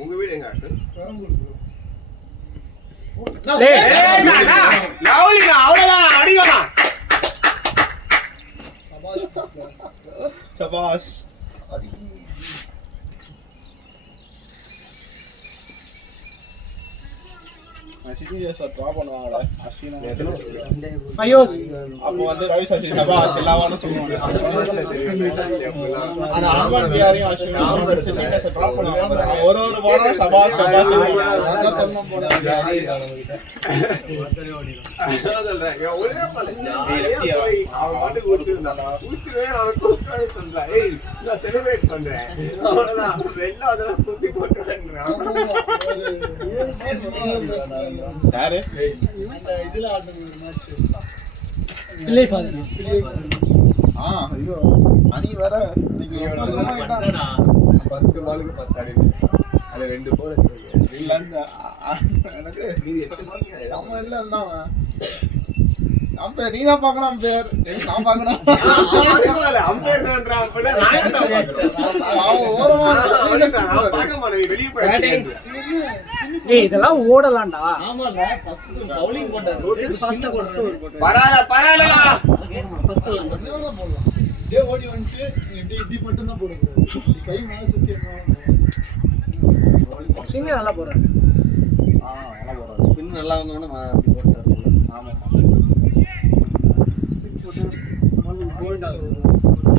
உங்க வீடு எங்க அவ்வளவுதான் அடிக்கணும். சபாஷ். ஃபயோஸ் அப்போ வந்து ரவி சாஸ்திரி சபாஷ் எல்லாரும் சொல்லுவாங்க. ஆனா அனுமன் பியாரையும் அஸ்வினும் ஒரு செகண்ட்ல டிராப் பண்ணுவாங்க. ஒரு பாலர் சபாஷ் சபாஷ் நான் சொன்னேன் போல. அதான் சொல்றேன். ஒரே பால் ஜாலியா போய் அவன் பாட்டு குடிச்சிருந்தானா. குடிச்சவே அவன் கோஸ்கார சொல்றா. ஏய் நான் செலிப்ரேட் பண்றேன். அவ்வளவுதான். வெள்ள அதெல்லாம் குத்தி போட்டுறேன்றான். யாரு இதுல ஆடுன மேட்ச். இல்லை ஃபாதர். ஐயோ அணி வேற இன்னைக்கு 10 பாலுக்கு 10 ஆடி. அது 2 போர் இல்ல எனக்கு நீ 8 பால் நம்ம இல்ல இருந்தாங்க. நம்ம நீ தான் பார்க்கலாம் பேர் நான் பார்க்கணும். அம்பேர் பண்றான் அப்ப நான் அவன் ஓரமா நான் பார்க்க மாட்டேன். வெளிய போய் ஏய் இதெல்லாம் ஓடலாம்டா. ஆமாடா ஃபர்ஸ்ட் பவுலிங் போட்டாரு. பரவாயில்ல டே ஓடி வந்து இப்படி மட்டும் தான் போடுறது. கை மேல சுத்தி ஸ்விங் நல்லா போறாரு. நல்லா போடுறாரு. பின் நல்லா வந்தோனே அப்படி போட்டாரு. ஆமா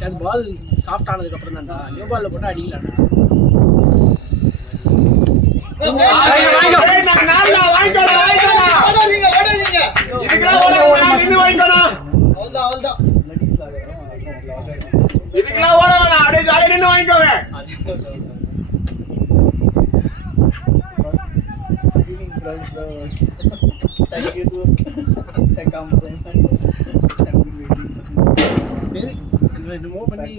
அது பால் சாஃப்ட் ஆனதுக்கு அப்புறம் தான்டா நியூ பால்ல போட்டு அடிக்கலாம்டா. இதுக்கெல்லாம் ஓட வேணாம். அப்படியே ஜாலியா நின்று வாங்கிக்கோங்க. என்னமோ பண்ணி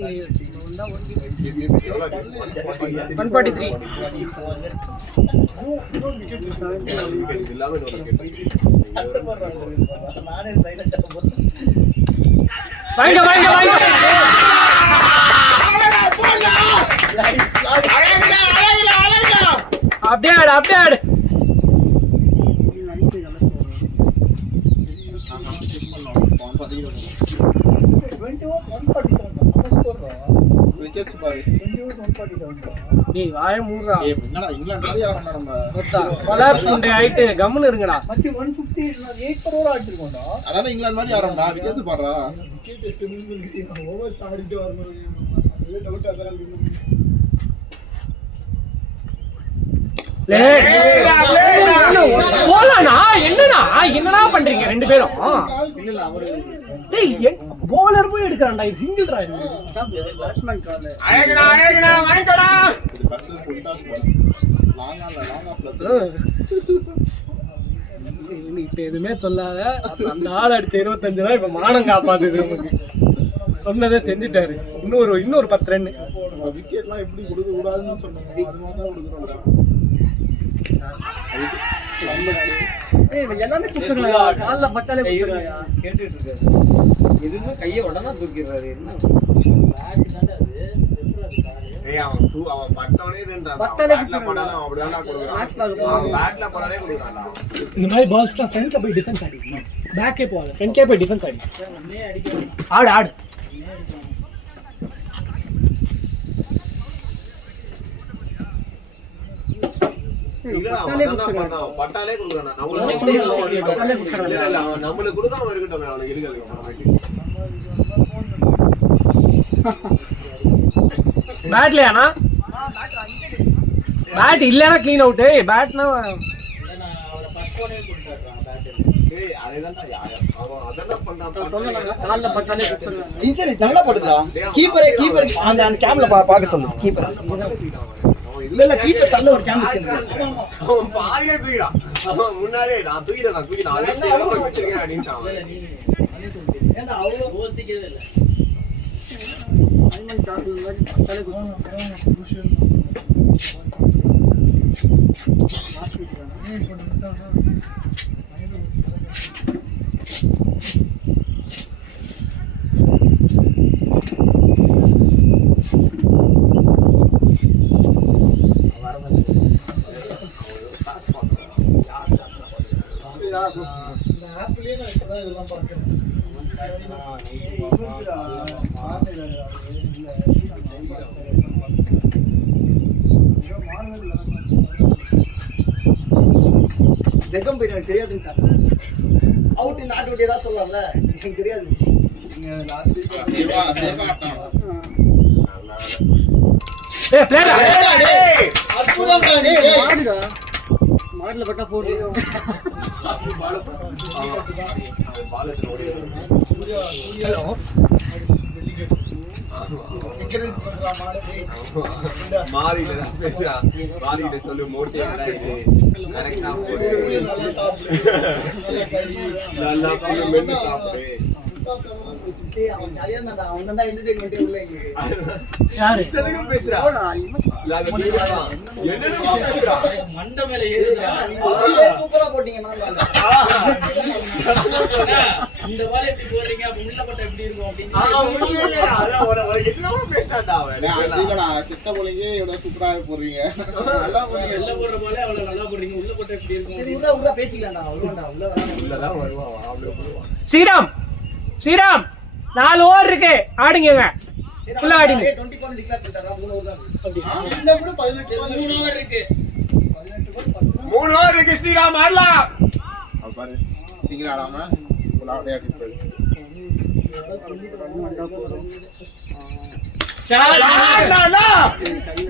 வந்தா ஓடி 143. வாங்க வாங்க வாங்க. Update update. டேய் வாய மூடுடா. என்னடா இங்கிலாந்து மாதிரி ஆறோம்டா நம்ம. கொலாப்ஸ் குண்டே ஆயிட்டு கம்முன்னு இருங்கடா. மச்சி 150 8 crore ஆட்டிருக்கோம்டா. அதான் இங்கிலாந்து மாதிரி ஆறோம்டா. விக்கெட்ஸ் பாடுறா. விக்கெட் 8 ஓவர்ஸ் ஆடிட்டு வரணும். போலாண்ணா என்னடா பண்றீங்க ரெண்டு பேரும்? போலர் போய் எடுக்கிறான்டா, இது சிங்கிள் டிரைவ். இப்ப எதுவுமே சொல்லாத, அந்த ஆள் அடிச்ச 25 ரூபாய் இப்ப மானம் காப்பாத்துது நமக்கு. சொன்னதே செஞ்சுட்டாரு. இன்னொரு 10 ரன். விக்கெட்லாம் எப்படி கொடுக்க கூடாதுன்னு சொன்னாங்க, அது மாதிரி தான் கொடுக்குறோம். எல்லாமே தூக்குறாங்க, கால்ல பட்டாலே தூக்குறாங்க. கேட்டுட்டு இருக்காரு, எதுவுமே கையை உடனே தூக்கிடுறாரு. என்ன அவன் பட்டவனே இதுன்றான், பேட்ல போனாலும் அப்படிதான்டா கொடுக்குறான், அவன் பேட்ல போனாலே கொடுக்குறான்டா. இந்த மாதிரி பால்ஸ்லாம் ஃப்ரண்ட்ல போய் டிஃபென்ஸ் ஆடிக்கணும், பேக்கே போகாது, ஃப்ரண்ட்கே போய் டிஃபென்ஸ் ஆடி ஆடு. பட்டாலே கொடுக்குறான், நம்மளுக்கு கொடுக்காம இருக்கட்டும், அவனுக்கு இருக்கிறது. பேட்லயானா? பேட் இல்லனா க்ளீன் அவுட். பேட்னா நல்லா படுதுடா. கீப்பர் அந்த கேம்ல பாக்க சொல்லு. கீப்பர் இல்ல கீப்பர் தள்ள ஒரு கேம் வச்சிருக்கான். அவன் பாதியே தூக்கிடான். அவன் முன்னாடியே நான் தூக்கிட்டேன் அதே வச்சிருக்கேன் அப்படின்ட்டான். ஏன்டா அவ்வளவு யோசிக்கவே இல்ல. அல்மன் டார்கல் மாதிரி பட்டாலே குஷன் ஜெகம் போய் எனக்கு தெரியாதுன்னு அவுட் இந்த ஆட்டு விட்டு ஏதாவது சொல்லலாம்ல, எனக்கு தெரியாது. மாடல பட்டா போடு. மாறிட்டு பேசுறான், மாறிட்டு சொல்லு மோட்டியா கரெக்டா போடு, நல்லா மென்னு சாப்பிடு. அவன் ஜாலியா இருந்தா, அவன் தான் என்டர்டெயின்மெண்ட் உள்ள எங்களுக்கு. யாரு பேசுறான் மண்டை மேல ஏறுதா? சூப்பரா போட்டீங்க. இந்த பால் எப்படி போடுறீங்க, அப்ப உள்ள பட்ட எப்படி இருக்கும் அப்படின்னு சித்த போலீங்க எவ்வளவு சூப்பரா போடுறீங்க. உள்ள போடுற போல அவ்வளவு நல்லா போடுறீங்க, உள்ள போட்ட எப்படி இருக்கும்? சரி உள்ள பேசிக்கலாம்டா. அவ்வளவுடா உள்ள உள்ளதான் வருவான். ஸ்ரீராம் 4 ஓவர் இருக்கு, ஆடுங்க. ஃபுல்லா ஆடுங்க. 24 டிக்ளேர் பண்ணிட்டாரா? 3 ஓவர் தான் அப்படியே இந்த கூட 18 3 ஓவர் இருக்கு. 3 ஓவர் இருக்கு. ஸ்ரீராம் ஆடலாம். பாரு சிங்கிள் ஆடாம விளையாடி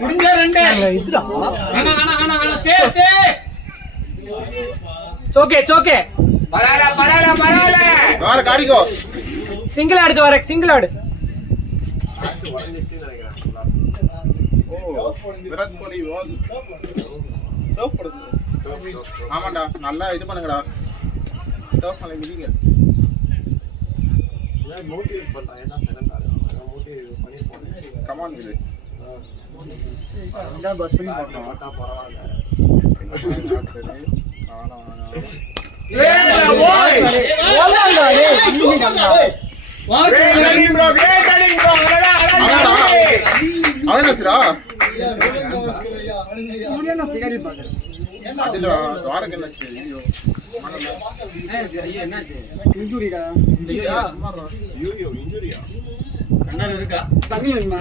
முடிஞ்ச 2 இதுடா. வேணா ஸ்டே ஓகே பரவாயில்ல காடிக்கோ. சிங்கிள் ஆடுது வர, சிங்கிள் ஆடு. ஓ விராட் கோலி ஆமாண்டா, நல்லா இது பண்ணுங்கடா. டர்ஃப் பண்ணி மிதிங்க. மோட்டிவேட் பண்றான், என்ன செகண்ட் ஆடுறான், மோட்டிவேட் பண்ணி போனேன். கமான் இது இந்த பஸ் பண்ணி போறோம். ஆட்டா பரவாயில்ல. அவனாச்சுடா பின்னாடி பாக்குறேன். துவாரக்கு என்னாச்சு? என்னாச்சு? இன்ஜூரிடா. ஐயோ இன்ஜூரியா? கண்ணால இருக்கா? தண்ணி வேணுமா?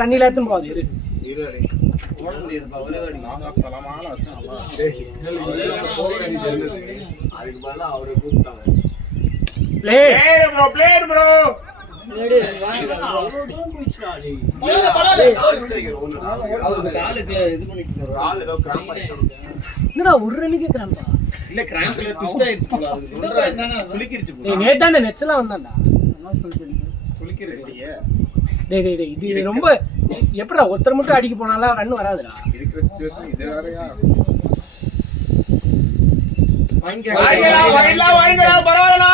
தண்ணியில ஏத்தும் போகுது. இருடா ஓட முடியாதுப்பா, ஒரே வாடி தலமான அதுக்கு பதிலா அவரை கூப்பிட்டாங்க. ப்ளே ப்ரோ காலுக்கு இது பண்ணிட்டு ஆள் ஏதோ கிராம்ப் ஆயிடுச்சு. என்னடா ஒரு ரன்னுக்கு கேக்குறான்ப்பா. இல்ல கிராம்ப்ல ட்விஸ்ட் ஆயிடுச்சு போல அது சொல்றா குளிக்கிருச்சு போல டேய் நேத்தாண்ட நெட்ஸ்லாம் வந்தான்டா. குளிக்கிருச்சு டேய் இது ரொம்ப எப்படா ஒருத்தர் மட்டும் அடிக்க போனாலாம் ரன் வராதுடா. இருக்கிற சிச்சுவேஷன் இது வேறயா? வாங்கிடா பரவாயில்லடா.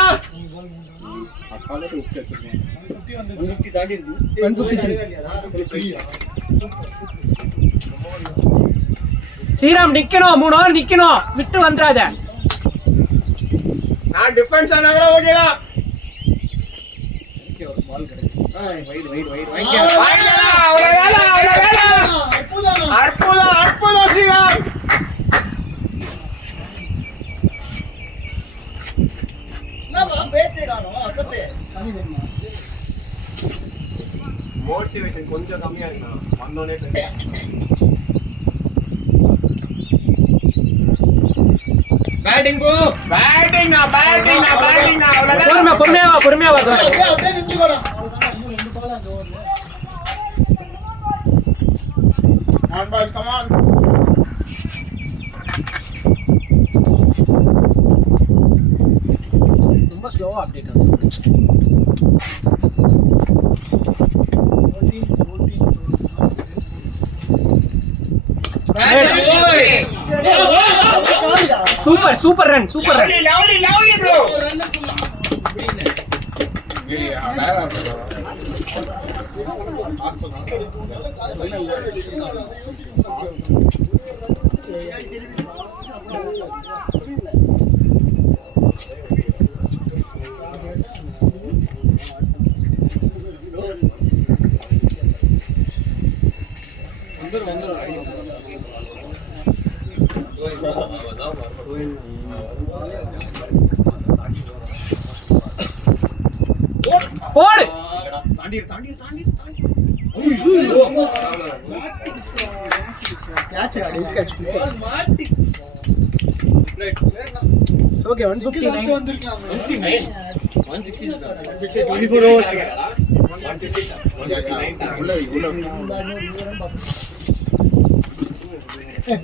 அசால்ட்டா விட்டு வச்சிருக்கேன். 150 தாண்டி இருக்கு 153. ஸ்ரீராம் நிக்கணும், 3 ஓவர் நிக்கணும், விட்டு வந்துடாத. நான் டிஃபென்ஸ் ஆனாங்களா ஓகேடா. ஒரு பால் கிடைக்கும் வைட் வாங்கிடா அவ்வளவுதானா. அற்புதம் ஸ்ரீராம். என்னப்பா பேச்சே காணோம் அசத்தே. மோட்டிவேஷன் கொஞ்சம் கம்மியா இருக்குண்ணா. வந்தோடனே பேட்டிங் ப்ரோ பேட்டிங்னா அவ்வளவுதான். பொறுமையா வா. அப்படியே நிறுத்திக்கோடா. அவ்வளவுதான். இன்னும் 2 பால் அந்த ஓவர்ல. Come on, boys, come on. ரொம்ப ஸ்லோவா அப்டேட் ஆகுது. 14 super run. Lovely bro. Really, dialogue. போடு. தாண்டி ஓகே 159. வந்திருக்கான். 160 24 hours.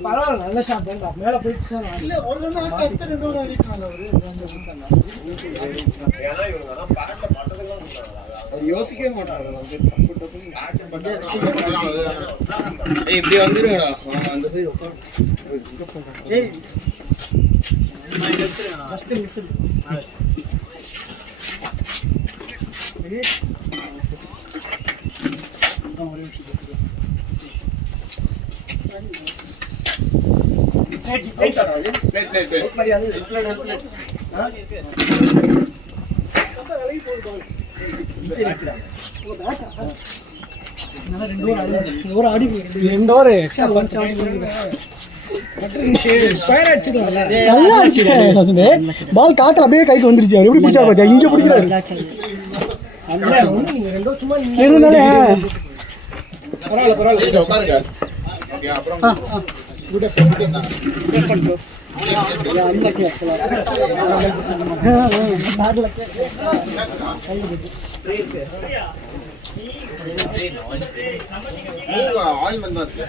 பரவாயில்ல, நல்ல ஷாட் தான். மேல போயிடுச்சு. இல்ல ஒரு ரன் ஆச்சு, அடுத்த 2 ஓவர் ஆடிட்டாங்க அவரு. ஏன்னா இவங்க தான் பேட்ல பட்டதெல்லாம் உண்டாங்க. யோசிக்கவே மாட்டாங்க இப்படி வந்துருங்கடா அந்த சைடு உட்காரு பால் காத்துல அப்படியே கைக்கு வந்துருச்சு. அவர் எப்படி பிடிச்சா பாத்தியா? இங்க பிடிக்கிறாரு. உட்காருங்க. ஓகே, அப்புறம் ஆயில் வந்தாச்சு.